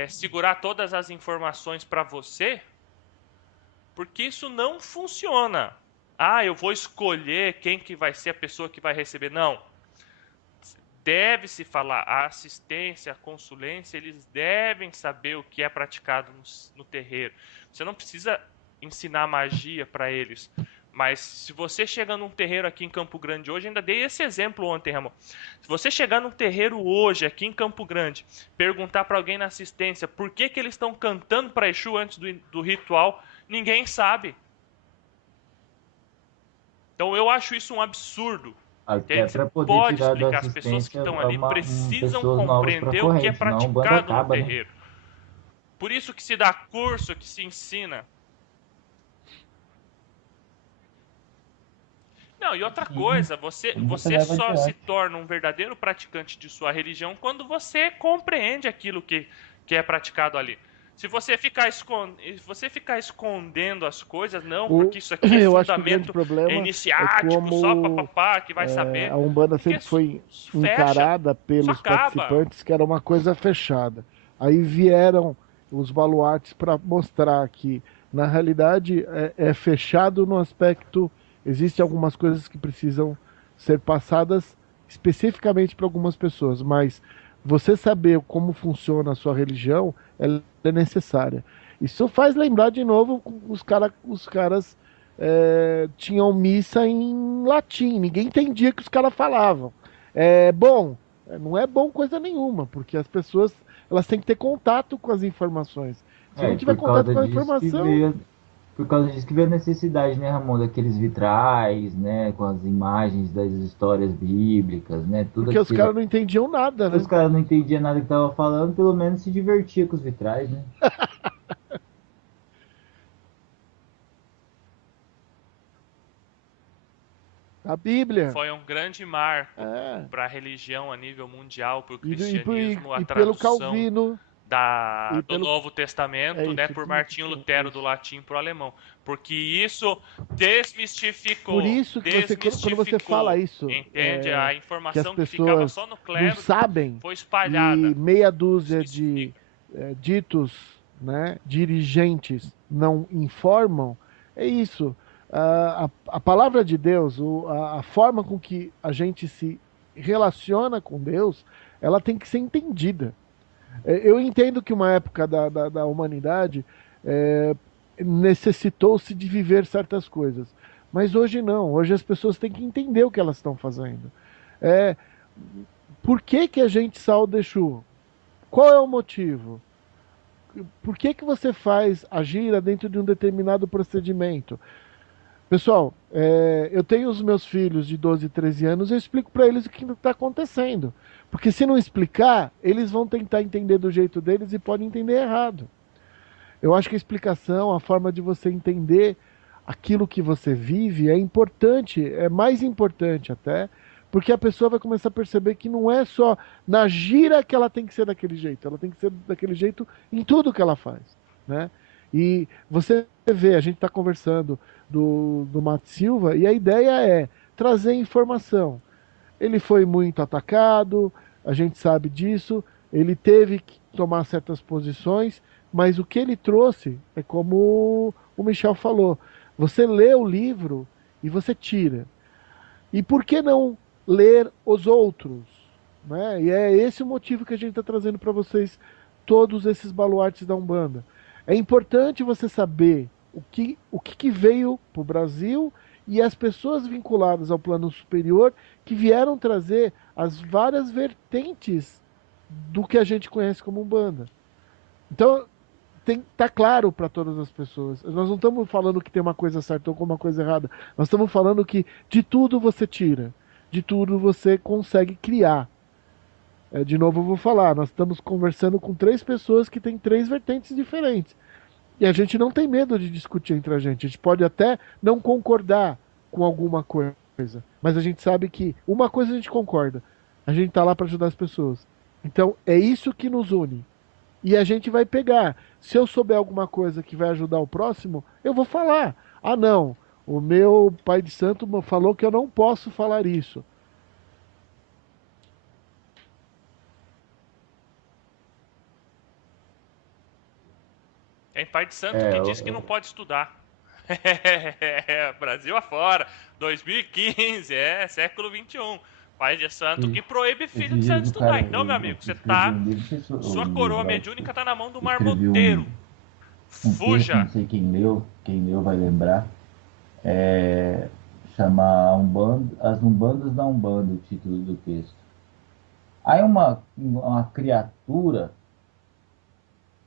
segurar todas as informações para você, porque isso não funciona. Ah, eu vou escolher quem que vai ser a pessoa que vai receber. Não. Deve-se falar, a assistência, a consulência, eles devem saber o que é praticado no terreiro. Você não precisa ensinar magia para eles. Mas se você chega num terreiro aqui em Campo Grande hoje, ainda dei esse exemplo ontem, Ramon. Se você chegar num terreiro hoje, aqui em Campo Grande, perguntar para alguém na assistência por que eles estão cantando para Exu antes do ritual, ninguém sabe. Então eu acho isso um absurdo. Até Você para poder pode tirar da explicar, as pessoas que assistência estão ali precisam pessoas novas para compreender o que é corrente, senão a banda praticado no acaba, né? terreiro. Por isso que se dá curso, que se ensina. Não, e outra Sim, coisa, você leva só se adiante. torna um verdadeiro praticante de sua religião quando você compreende aquilo que é praticado ali. Se você ficar escondendo as coisas, não, porque isso aqui é Eu acho que o grande fundamento problema é iniciático, só como papapá, que vai saber, a Umbanda porque sempre foi fecha, encarada isso pelos acaba. participantes que era uma coisa fechada. Aí vieram os baluartes para mostrar que, na realidade, é fechado no aspecto. Existem algumas coisas que precisam ser passadas especificamente para algumas pessoas, mas você saber como funciona a sua religião ela é necessária. Isso faz lembrar de novo os caras tinham missa em latim, ninguém entendia o que os caras falavam. Bom, não é bom coisa nenhuma, porque as pessoas elas têm que ter contato com as informações. Se não É, tiver contato com a informação, por causa disso que veio a necessidade, né, Ramon, daqueles vitrais, né, com as imagens das histórias bíblicas, né, tudo porque os aquilo. caras não entendiam nada, Os né? caras não entendiam nada que tava falando, pelo menos se divertia com os vitrais, né? A Bíblia. Foi um grande marco É. para a religião a nível mundial, para o E, cristianismo, a e pelo tradução Calvino. E do pelo. Novo É Testamento, né, isso, por Martinho Lutero, do isso. latim para o alemão. Porque isso Por isso que você, quando você fala desmistificou, isso, entende? A que as informação que ficava pessoas só no não clero sabem foi e espalhada. meia dúzia de Desmistifica. ditos, né, dirigentes não informam, é isso. A palavra de Deus, a forma com que a gente se relaciona com Deus, ela tem que ser entendida. Eu entendo que uma época da humanidade é, necessitou-se de viver certas coisas, mas hoje não. Hoje as pessoas têm que entender o que elas estão fazendo. É, por que que a gente salda Exu? Qual é o motivo? Por que que você faz a gira dentro de um determinado procedimento? Pessoal, eu tenho os meus filhos de 12 e 13 anos, eu explico para eles o que está acontecendo. Porque se não explicar, eles vão tentar entender do jeito deles e podem entender errado. Eu acho que a explicação, a forma de você entender aquilo que você vive é importante, é mais importante até, porque a pessoa vai começar a perceber que não é só na gira que ela tem que ser daquele jeito, ela tem que ser daquele jeito em tudo que ela faz, né? E você vê, a gente está conversando do Mato Silva e a ideia é trazer informação. Ele foi muito atacado, a gente sabe disso, ele teve que tomar certas posições, mas o que ele trouxe é como o Michel falou: você lê o livro e você tira. E por que não ler os outros? Né? E é esse o motivo que a gente está trazendo para vocês todos esses baluartes da Umbanda. É importante você saber o que veio para o Brasil e as pessoas vinculadas ao plano superior que vieram trazer as várias vertentes do que a gente conhece como Umbanda. Então, tem que estar claro para todas as pessoas. Nós não estamos falando que tem uma coisa certa ou uma coisa errada. Nós estamos falando que de tudo você tira, de tudo você consegue criar. De novo eu vou falar, nós estamos conversando com três pessoas que têm três vertentes diferentes. E a gente não tem medo de discutir entre a gente. A gente pode até não concordar com alguma coisa, mas a gente sabe que uma coisa a gente concorda. A gente está lá para ajudar as pessoas. Então é isso que nos une. E a gente vai pegar. Se eu souber alguma coisa que vai ajudar o próximo, eu vou falar. Ah, não. O meu pai de santo falou que eu não posso falar isso. Tem pai de santo É, que diz que não pode estudar. Brasil afora, 2015, século 21. Pai de santo que proíbe filho de esses santo dias o estudar. cara Então, meu ele amigo, você escreveu tá. um livro, não sei se o Sua coroa livro, mediúnica tá na mão do escreveu marmoteiro. um texto, não Fuja! sei quem leu vai lembrar, chama As Umbandas da Umbanda, o título do texto. Aí uma criatura,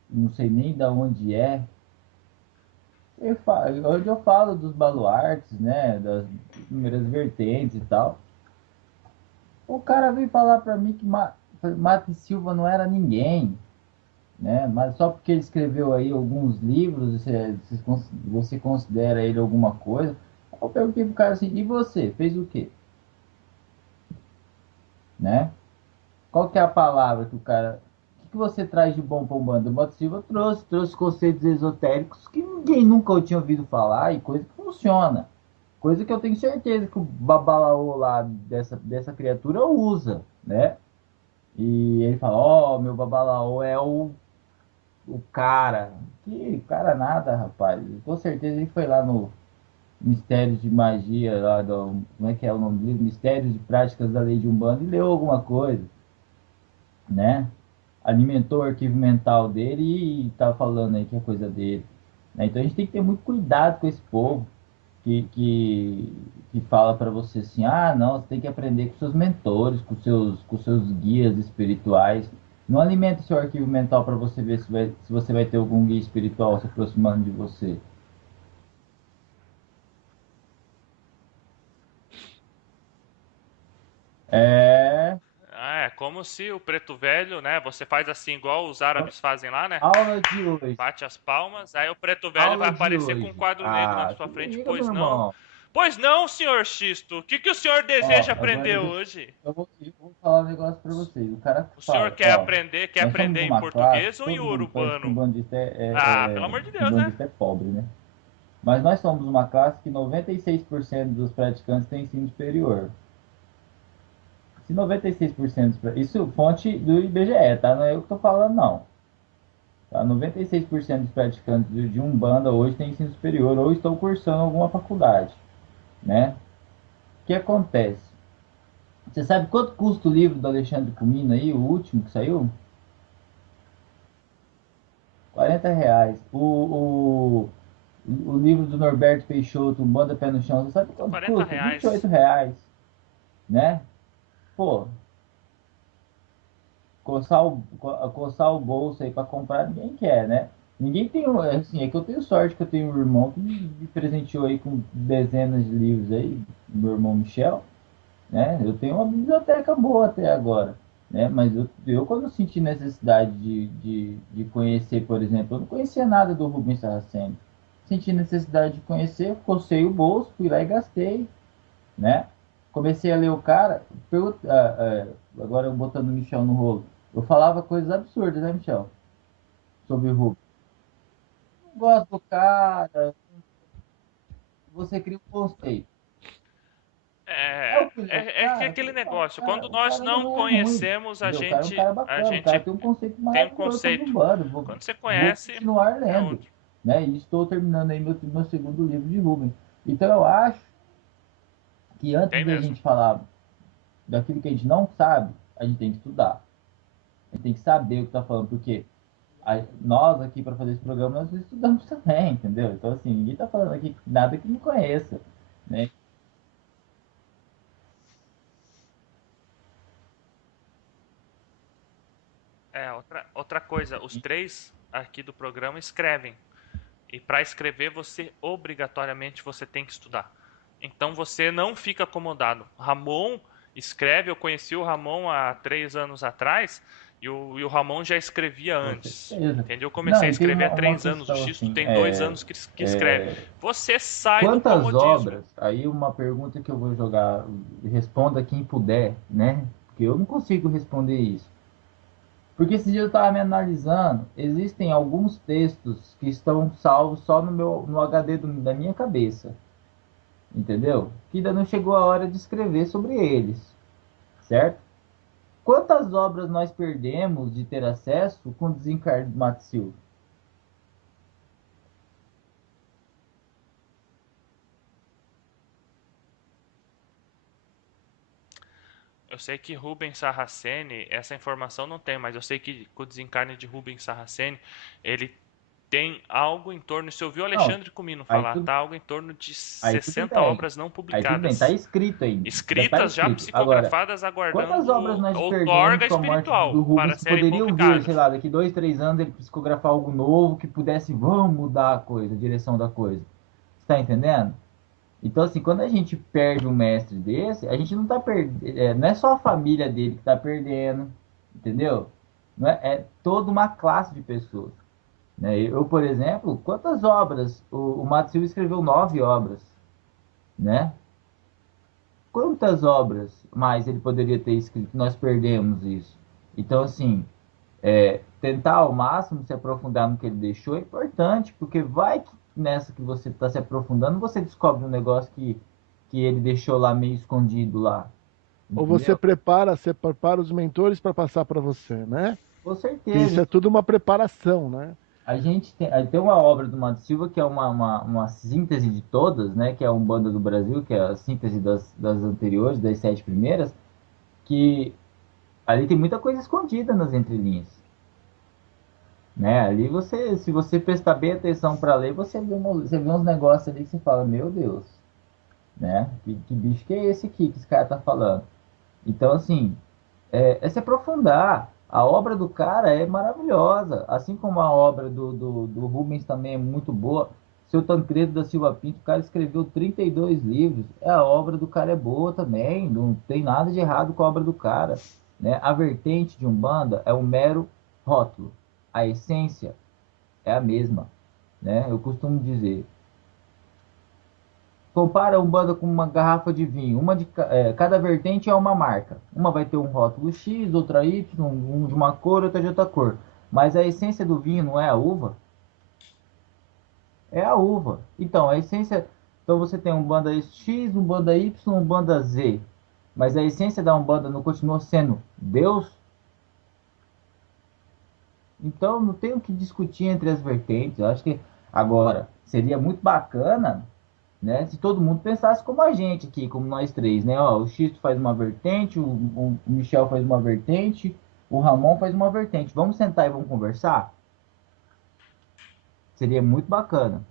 não sei nem de onde é, onde eu falo dos baluartes, né, das primeiras vertentes e tal. O cara veio falar para mim que Mata e Silva não era ninguém, né? Mas só porque ele escreveu aí alguns livros, você considera ele alguma coisa? Eu perguntei pro cara assim, e você, fez o quê? Né? Qual que é a palavra que o cara... O que você traz de bom para um bando? O Mota Silva trouxe conceitos esotéricos que ninguém nunca tinha ouvido falar e coisa que funciona. Coisa que eu tenho certeza que o babalaô lá dessa criatura usa, né? E ele fala, ó, meu babalaô é o cara. Que cara nada, rapaz. Com certeza ele foi lá no Mistérios de Magia, lá do. Como é que é o nome do livro? Mistérios de Práticas da Lei de Umbanda e leu alguma coisa, né? Alimentou o arquivo mental dele e tá falando aí que é coisa dele. Né? Então a gente tem que ter muito cuidado com esse povo que fala para você assim, ah, não, você tem que aprender com seus mentores, com seus guias espirituais. Não alimenta seu arquivo mental para você ver se você vai ter algum guia espiritual se aproximando de você. É É como se o preto velho, né? Você faz assim, igual os árabes fazem lá, né? aula de hoje. Bate as palmas, aí o preto velho vai Aula de aparecer com um hoje. quadro negro na Ah, sua se frente. liga, meu Pois não. irmão. Pois não, senhor Xisto. O que o senhor Ó, deseja agora aprender hoje? eu vou falar um negócio para vocês. O cara O senhor fala, ó, quer nós somos aprender em uma classe, português ou em todo mundo parece que um urbano? bandista Ah, pelo amor de que um Deus, né? bandista é pobre, né? Mas nós somos uma classe que 96% dos praticantes têm ensino superior. Se 96%, isso fonte do IBGE, tá? Não é eu que estou falando, não. Tá? 96% dos praticantes de Umbanda hoje têm ensino superior ou estão cursando alguma faculdade, né? O que acontece? Você sabe quanto custa o livro do Alexandre Comino aí, o último que saiu? R$ 40. O livro do Norberto Peixoto, Banda Pé no Chão, você sabe quanto 40 custa? reais. R$ 28, né? Pô, coçar o bolso aí para comprar, ninguém quer, né? Ninguém tem, assim, é que eu tenho sorte que eu tenho um irmão que me presenteou aí com dezenas de livros aí, meu irmão Michel, né? Eu tenho uma biblioteca boa até agora, né? Mas eu quando senti necessidade de conhecer, por exemplo, eu não conhecia nada do Rubens Saraceni. Senti necessidade de conhecer, cocei o bolso, fui lá e gastei, né? Comecei a ler o cara, agora eu botando o Michel no rolo. Eu falava coisas absurdas, né, Michel? Sobre o Rubens. Não gosto do cara, você cria um conceito. Eu fui ler o É que cara, aquele falei, não, negócio, quando o nós cara não não é ruim. conhecemos, Entendeu? O cara é um cara a bacana, o cara gente tem um conceito tem um maravilhoso sobre o conceito. bando. Quando você Vou conhece, continuar é lendo, outro. né? E estou terminando aí meu segundo livro de Rubens. Então eu acho que antes Tem da mesmo. gente falar daquilo que a gente não sabe, a gente tem que estudar. A gente tem que saber o que está falando, porque nós aqui para fazer esse programa nós estudamos também, entendeu? Então assim, ninguém está falando aqui nada que não conheça, né? Outra coisa, os três aqui do programa escrevem. E para escrever, obrigatoriamente você tem que estudar. Então você não fica acomodado. Ramon escreve, eu conheci o Ramon há 3 anos atrás, e o Ramon já escrevia Com antes. certeza. Entendeu? Eu Não, comecei a e tem escrever há uma 3 anos. O questão Xisto assim, tem 2 anos que escreve. Você sai do quantas comodismo. obras, aí uma pergunta que eu vou jogar, responda quem puder, né? Porque eu não consigo responder isso. Porque esse dia eu estava me analisando, existem alguns textos que estão salvos só no HD da minha cabeça, entendeu? Que ainda não chegou a hora de escrever sobre eles, certo? Quantas obras nós perdemos de ter acesso com o desencarne do Mato Silva? Eu sei que Rubens Sarraceni, essa informação não tem, mas eu sei que com o desencarne de Rubens Sarraceni, ele tem algo em torno, se eu ouviu o Não, Alexandre Comino aí falar, tudo, tá algo em torno de aí tudo 60 bem. obras não Aí tudo bem, tá publicadas. escrito ainda. Já tá Escritas, já escrito. Agora, psicografadas, quantas aguardando obras nós perdemos outorga com a morte do espiritual Rubens para que serem poderiam vir, sei publicadas. lá, daqui 2, 3 anos ele psicografar algo novo que pudesse, vamos mudar a coisa, a direção da coisa. Você tá entendendo? Então, assim, quando a gente perde um mestre desse, a gente não tá perdendo. Não é só a família dele que tá perdendo, entendeu? Não é, é toda uma classe de pessoas. Né? Eu, por exemplo, quantas obras? O Mato Silva escreveu 9 obras, né? Quantas obras mais ele poderia ter escrito? Nós perdemos isso. Então, assim, tentar ao máximo se aprofundar no que ele deixou é importante, porque vai que nessa que você está se aprofundando, você descobre um negócio que ele deixou lá meio escondido lá. Ou Entendeu? você prepara os mentores para passar para você, né? Com Que certeza. isso é tudo uma preparação, né? A gente tem uma obra do Mato Silva que é uma síntese de todas, né? Que é a Umbanda do Brasil, que é a síntese das anteriores, das 7 primeiras, que ali tem muita coisa escondida nas entrelinhas. Né? Ali você, se você prestar bem atenção para ler, você vê uns negócios ali que você fala, meu Deus, né? Que bicho que é esse aqui que esse cara tá falando? Então, assim, é se aprofundar. A obra do cara é maravilhosa, assim como a obra do Rubens também é muito boa. Seu Tancredo da Silva Pinto, o cara escreveu 32 livros. A obra do cara é boa também, não tem nada de errado com a obra do cara. Né? A vertente de Umbanda é um mero rótulo. A essência é a mesma. Né? Eu costumo dizer, compara a Umbanda com uma garrafa de vinho. Cada vertente é uma marca. Uma vai ter um rótulo X, outra Y, um de uma cor, outra de outra cor. Mas a essência do vinho não é a uva? É a uva. Então, a essência. Então você tem um banda X, um banda Y, um banda Z. Mas a essência da Umbanda não continua sendo Deus? Então não tem o que discutir entre as vertentes. Eu acho que agora seria muito bacana, né? Se todo mundo pensasse como a gente aqui, como nós três, né? Ó, o Xisto faz uma vertente, o Michel faz uma vertente, o Ramon faz uma vertente. Vamos sentar e vamos conversar? Seria muito bacana,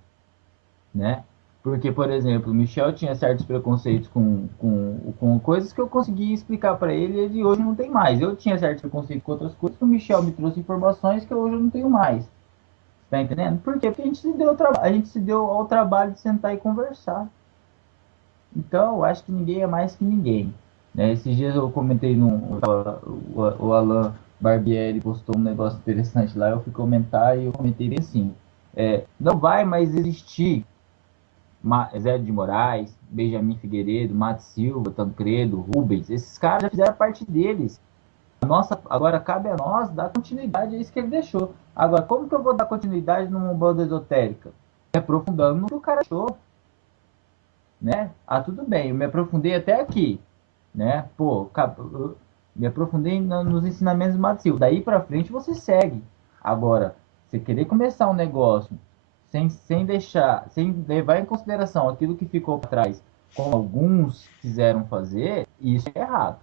né? Porque, por exemplo, o Michel tinha certos preconceitos com coisas que eu conseguia explicar para ele e hoje não tem mais. Eu tinha certos preconceitos com outras coisas que o Michel me trouxe informações que hoje eu não tenho mais. Tá entendendo? Por quê? Porque a gente se deu ao trabalho de sentar e conversar. Então, eu acho que ninguém é mais que ninguém. Né? Esses dias eu comentei o Alan Barbieri postou um negócio interessante lá, eu fui comentar e eu comentei bem assim, não vai mais existir Zé de Moraes, Benjamin Figueiredo, Mato Silva, Tancredo, Rubens, esses caras já fizeram parte deles. Agora cabe a nós dar continuidade a isso que ele deixou. Agora, como que eu vou dar continuidade numa banda esotérica? Aprofundando no que o cara achou, né? Ah, tudo bem, eu me aprofundei até aqui, né? Pô, eu me aprofundei nos ensinamentos do Mato Silva. Daí para frente você segue. Agora, você querer começar um negócio sem levar em consideração aquilo que ficou para trás, como alguns quiseram fazer, isso é errado.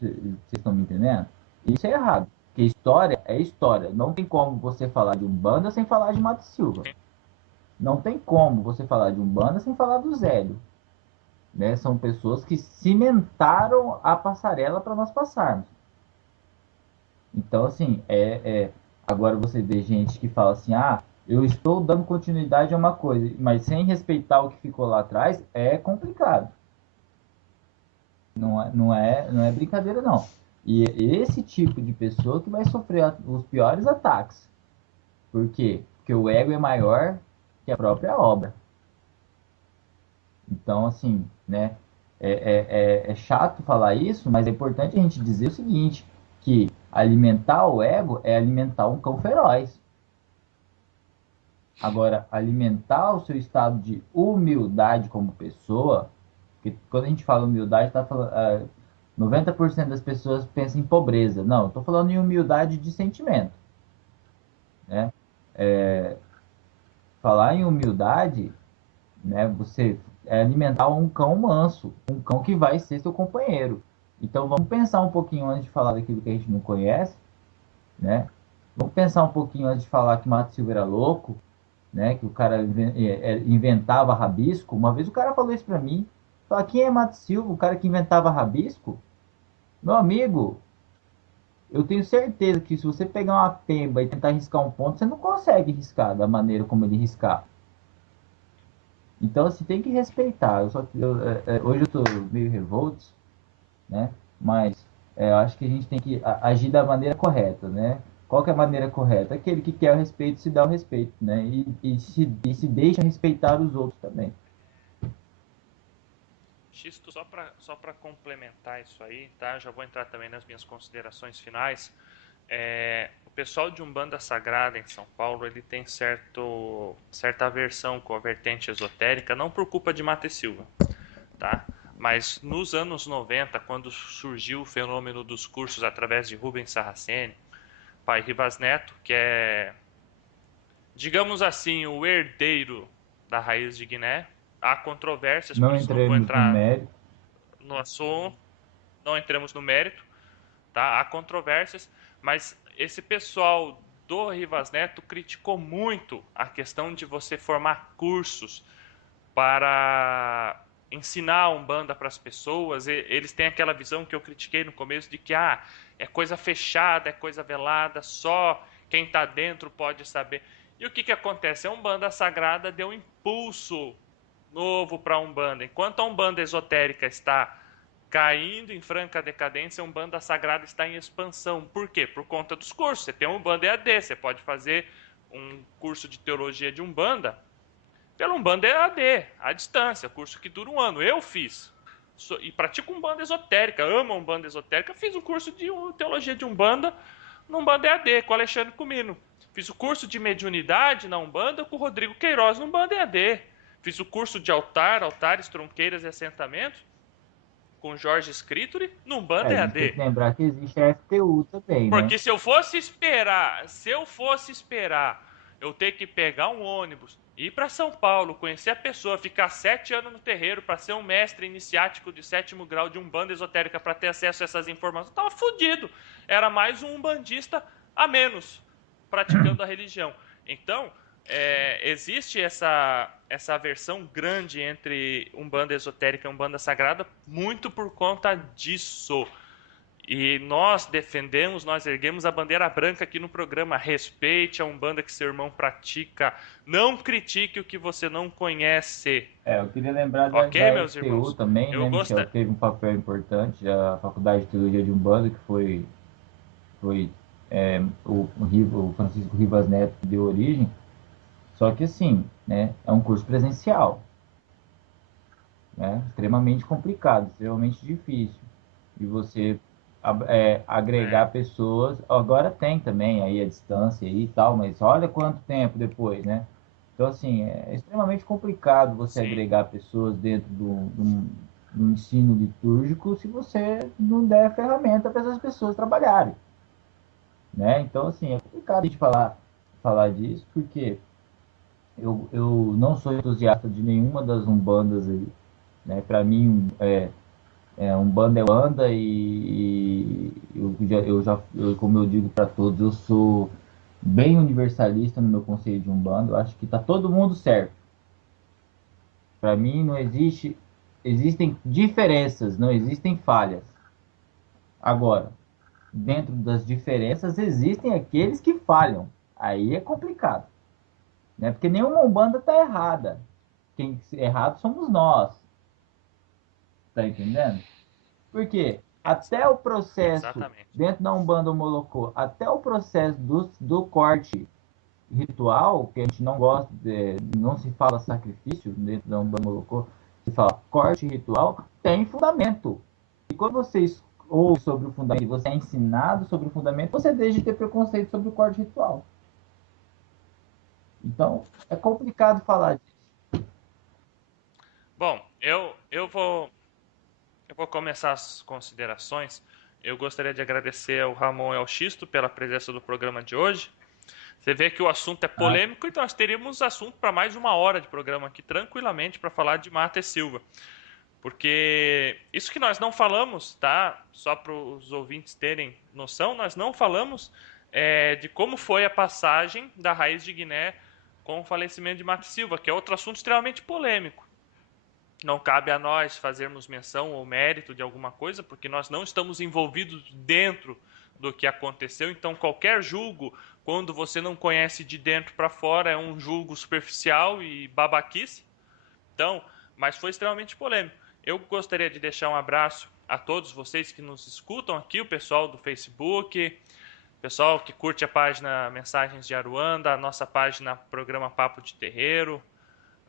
Vocês estão me entendendo? Isso é errado. Porque história é história. Não tem como você falar de Umbanda sem falar de Mato Silva. Não tem como você falar de Umbanda sem falar do Zélio. Né? São pessoas que cimentaram a passarela para nós passarmos. Então, assim, Agora você vê gente que fala assim, ah, eu estou dando continuidade a uma coisa, mas sem respeitar o que ficou lá atrás, é complicado. Não é brincadeira, não. E esse tipo de pessoa que vai sofrer os piores ataques. Por quê? Porque o ego é maior que a própria obra. Então, assim, né? É chato falar isso, mas é importante a gente dizer o seguinte, que alimentar o ego é alimentar um cão feroz. Agora, alimentar o seu estado de humildade como pessoa, porque quando a gente fala humildade, tá falando, 90% das pessoas pensam em pobreza. Não, eu tô falando em humildade de sentimento, né? Falar em humildade, né? Você alimentar um cão manso, um cão que vai ser seu companheiro. Então vamos pensar um pouquinho antes de falar daquilo que a gente não conhece, né? Vamos pensar um pouquinho antes de falar que Mato Silva era louco, né? Que o cara inventava rabisco. Uma vez o cara falou isso para mim. Falou, quem é Mato Silva? O cara que inventava rabisco? Meu amigo, eu tenho certeza que se você pegar uma pemba e tentar riscar um ponto, você não consegue riscar da maneira como ele riscar. Então, assim, tem que respeitar. Hoje eu tô meio revolto, né? Mas eu acho que a gente tem que agir da maneira correta, né? Qual que é a maneira correta? Aquele que quer o respeito se dá o respeito, né? E se deixa respeitar os outros também. Xisto, só para complementar isso aí, tá? Já vou entrar também nas minhas considerações finais. O pessoal de Umbanda Sagrada em São Paulo, ele tem certa aversão com a vertente esotérica, não por culpa de Mata e Silva, tá? Mas nos anos 90, quando surgiu o fenômeno dos cursos através de Rubens Saraceni, pai Rivas Neto, que é, digamos assim, o herdeiro da raiz de Guiné, há controvérsias, por Não isso não vou entremos no entrar mérito. no assunto, não entramos no mérito, tá? Há controvérsias, mas esse pessoal do Rivas Neto criticou muito a questão de você formar cursos para ensinar a Umbanda para as pessoas. Eles têm aquela visão que eu critiquei no começo de que é coisa fechada, é coisa velada, só quem está dentro pode saber. E o que acontece? A Umbanda Sagrada deu um impulso novo para a Umbanda. Enquanto a Umbanda esotérica está caindo em franca decadência, a Umbanda Sagrada está em expansão. Por quê? Por conta dos cursos. Você tem um Umbanda EAD, você pode fazer um curso de teologia de Umbanda pelo Umbanda EAD, à distância, curso que dura um ano. Eu fiz. E pratico Umbanda esotérica, amo Umbanda esotérica. Fiz um curso de teologia de Umbanda no Umbanda EAD com o Alexandre Comino. Fiz o curso de mediunidade na Umbanda com o Rodrigo Queiroz no Umbanda EAD. Fiz o curso de altares, tronqueiras e assentamentos com Jorge Scritori no Umbanda A gente tem EAD. que lembrar que existe a FTU também, né? Porque se eu fosse esperar eu ter que pegar um ônibus, ir para São Paulo, conhecer a pessoa, ficar 7 anos no terreiro para ser um mestre iniciático de 7º grau de Umbanda esotérica para ter acesso a essas informações, eu tava fudido. Era mais um umbandista a menos praticando a religião. Então, existe essa aversão grande entre Umbanda esotérica e Umbanda sagrada muito por conta disso. E nós defendemos, nós erguemos a bandeira branca aqui no programa. Respeite a Umbanda que seu irmão pratica. Não critique o que você não conhece. Eu queria lembrar da Ok, meus FTU irmãos? também, Eu né, Michel? gosto. Que teve um papel importante, a Faculdade de Teologia de Umbanda, que foi o Francisco Rivas Neto que deu origem. Só que assim, né, é um curso presencial, né, extremamente complicado, extremamente difícil. E você É, agregar pessoas, agora tem também aí a distância aí e tal, mas olha quanto tempo depois, né? Então, assim, é extremamente complicado você sim, agregar pessoas dentro do ensino litúrgico se você não der ferramenta para essas pessoas trabalharem, né? Então, assim, é complicado a gente falar disso, porque eu não sou entusiasta de nenhuma das umbandas aí, né? Para mim, Umbanda é Umbanda e como eu digo para todos, eu sou bem universalista no meu conceito de Umbanda. Eu acho que tá todo mundo certo. Para mim não existem diferenças, não existem falhas. Agora, dentro das diferenças, existem aqueles que falham. Aí é complicado, né? Porque nenhuma Umbanda está errada. Quem errado somos nós. Tá entendendo? Porque até o processo, Exatamente. dentro da Umbanda Molocô, até o processo do corte ritual, que a gente não gosta, não se fala sacrifício dentro da Umbanda Molocô, se fala corte ritual, tem fundamento. E quando você ouve sobre o fundamento, você é ensinado sobre o fundamento, você deixa de ter preconceito sobre o corte ritual. Então, é complicado falar disso. Bom, eu vou começar as considerações. Eu gostaria de agradecer ao Ramon e ao Xisto pela presença do programa de hoje. Você vê que o assunto é Ah, polêmico, então nós teríamos assunto para mais de 1 hora de programa aqui, tranquilamente, para falar de Mata e Silva. Porque isso que nós não falamos, tá? Só para os ouvintes terem noção, nós não falamos de como foi a passagem da Raiz de Guiné com o falecimento de Mata e Silva, que é outro assunto extremamente polêmico. Não cabe a nós fazermos menção ou mérito de alguma coisa, porque nós não estamos envolvidos dentro do que aconteceu. Então, qualquer julgo, quando você não conhece de dentro para fora, é um julgo superficial e babaquice. Então, mas foi extremamente polêmico. Eu gostaria de deixar um abraço a todos vocês que nos escutam aqui, o pessoal do Facebook, o pessoal que curte a página Mensagens de Aruanda, a nossa página Programa Papo de Terreiro,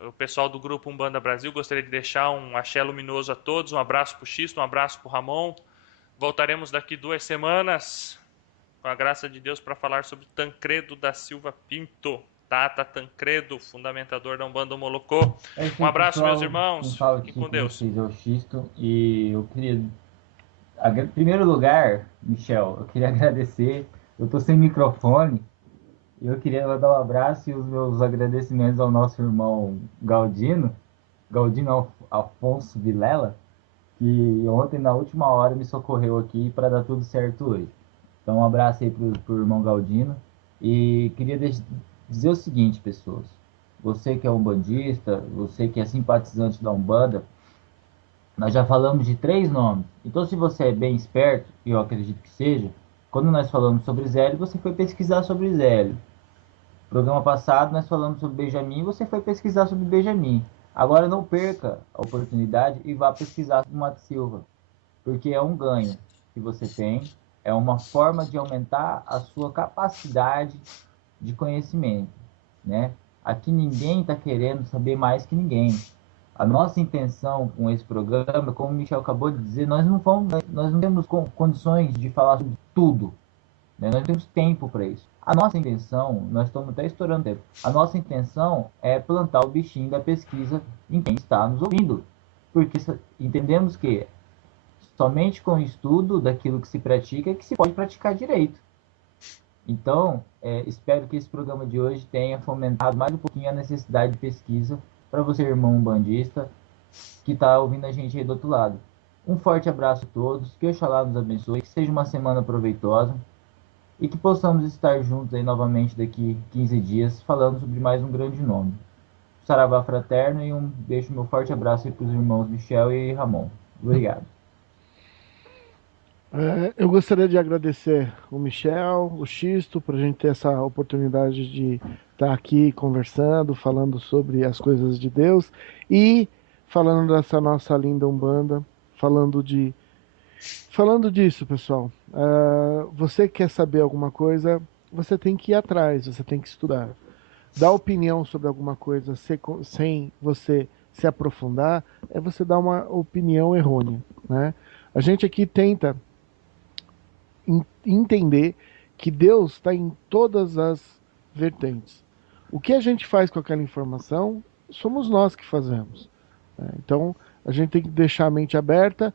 o pessoal do grupo Umbanda Brasil. Gostaria de deixar um axé luminoso a todos, um abraço pro Xisto, um abraço pro Ramon. Voltaremos daqui 2 semanas, com a graça de Deus, para falar sobre Tancredo da Silva Pinto, Tata Tancredo, fundamentador da Umbanda Molocô. é isso Um aí, abraço, meus pessoal. Quem irmãos. fala Fiquem aqui com com Deus. vocês é o Xisto. E eu queria, em primeiro lugar, Michel, eu queria agradecer. Eu tô sem microfone. E eu queria mandar um abraço e os meus agradecimentos ao nosso irmão Galdino, Afonso Vilela, que ontem, na última hora, me socorreu aqui para dar tudo certo hoje. Então, um abraço aí pro irmão Galdino. E queria dizer o seguinte, pessoas. Você que é umbandista, você que é simpatizante da Umbanda, nós já falamos de 3 nomes. Então, se você é bem esperto, e eu acredito que seja, quando nós falamos sobre Zélio, você foi pesquisar sobre Zélio. No programa passado, nós falamos sobre Benjamin, você foi pesquisar sobre Benjamin. Agora, não perca a oportunidade e vá pesquisar sobre Mato Silva, porque é um ganho que você tem, é uma forma de aumentar a sua capacidade de conhecimento, né? Aqui ninguém está querendo saber mais que ninguém. A nossa intenção com esse programa, como o Michel acabou de dizer, nós não temos condições de falar sobre tudo, né? Nós não temos tempo para isso. A nossa intenção, nós estamos até estourando tempo, a nossa intenção é plantar o bichinho da pesquisa em quem está nos ouvindo, porque entendemos que somente com o estudo daquilo que se pratica é que se pode praticar direito. Então, espero que esse programa de hoje tenha fomentado mais um pouquinho a necessidade de pesquisa para você, irmão bandista, que está ouvindo a gente aí do outro lado. Um forte abraço a todos, que Oxalá nos abençoe, que seja uma semana proveitosa e que possamos estar juntos aí novamente daqui 15 dias falando sobre mais um grande nome. Saravá fraterno e deixo meu forte abraço aí para os irmãos Michel e Ramon. Obrigado. Eu gostaria de agradecer o Michel, o Xisto, por a gente ter essa oportunidade de estar aqui conversando, falando sobre as coisas de Deus e falando dessa nossa linda Umbanda, falando disso, pessoal. Você quer saber alguma coisa, você tem que ir atrás, você tem que estudar. Dar opinião sobre alguma coisa sem você se aprofundar é você dar uma opinião errônea, né? A gente aqui tenta entender que Deus está em todas as vertentes. O que a gente faz com aquela informação, somos nós que fazemos, né? Então, a gente tem que deixar a mente aberta,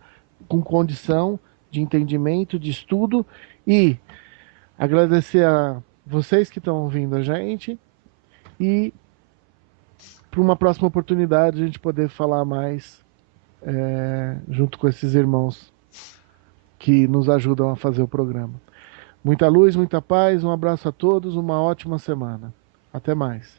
com condição de entendimento, de estudo, e agradecer a vocês que estão ouvindo a gente, e para uma próxima oportunidade a gente poder falar mais junto com esses irmãos que nos ajudam a fazer o programa. Muita luz, muita paz, um abraço a todos, uma ótima semana. Até mais.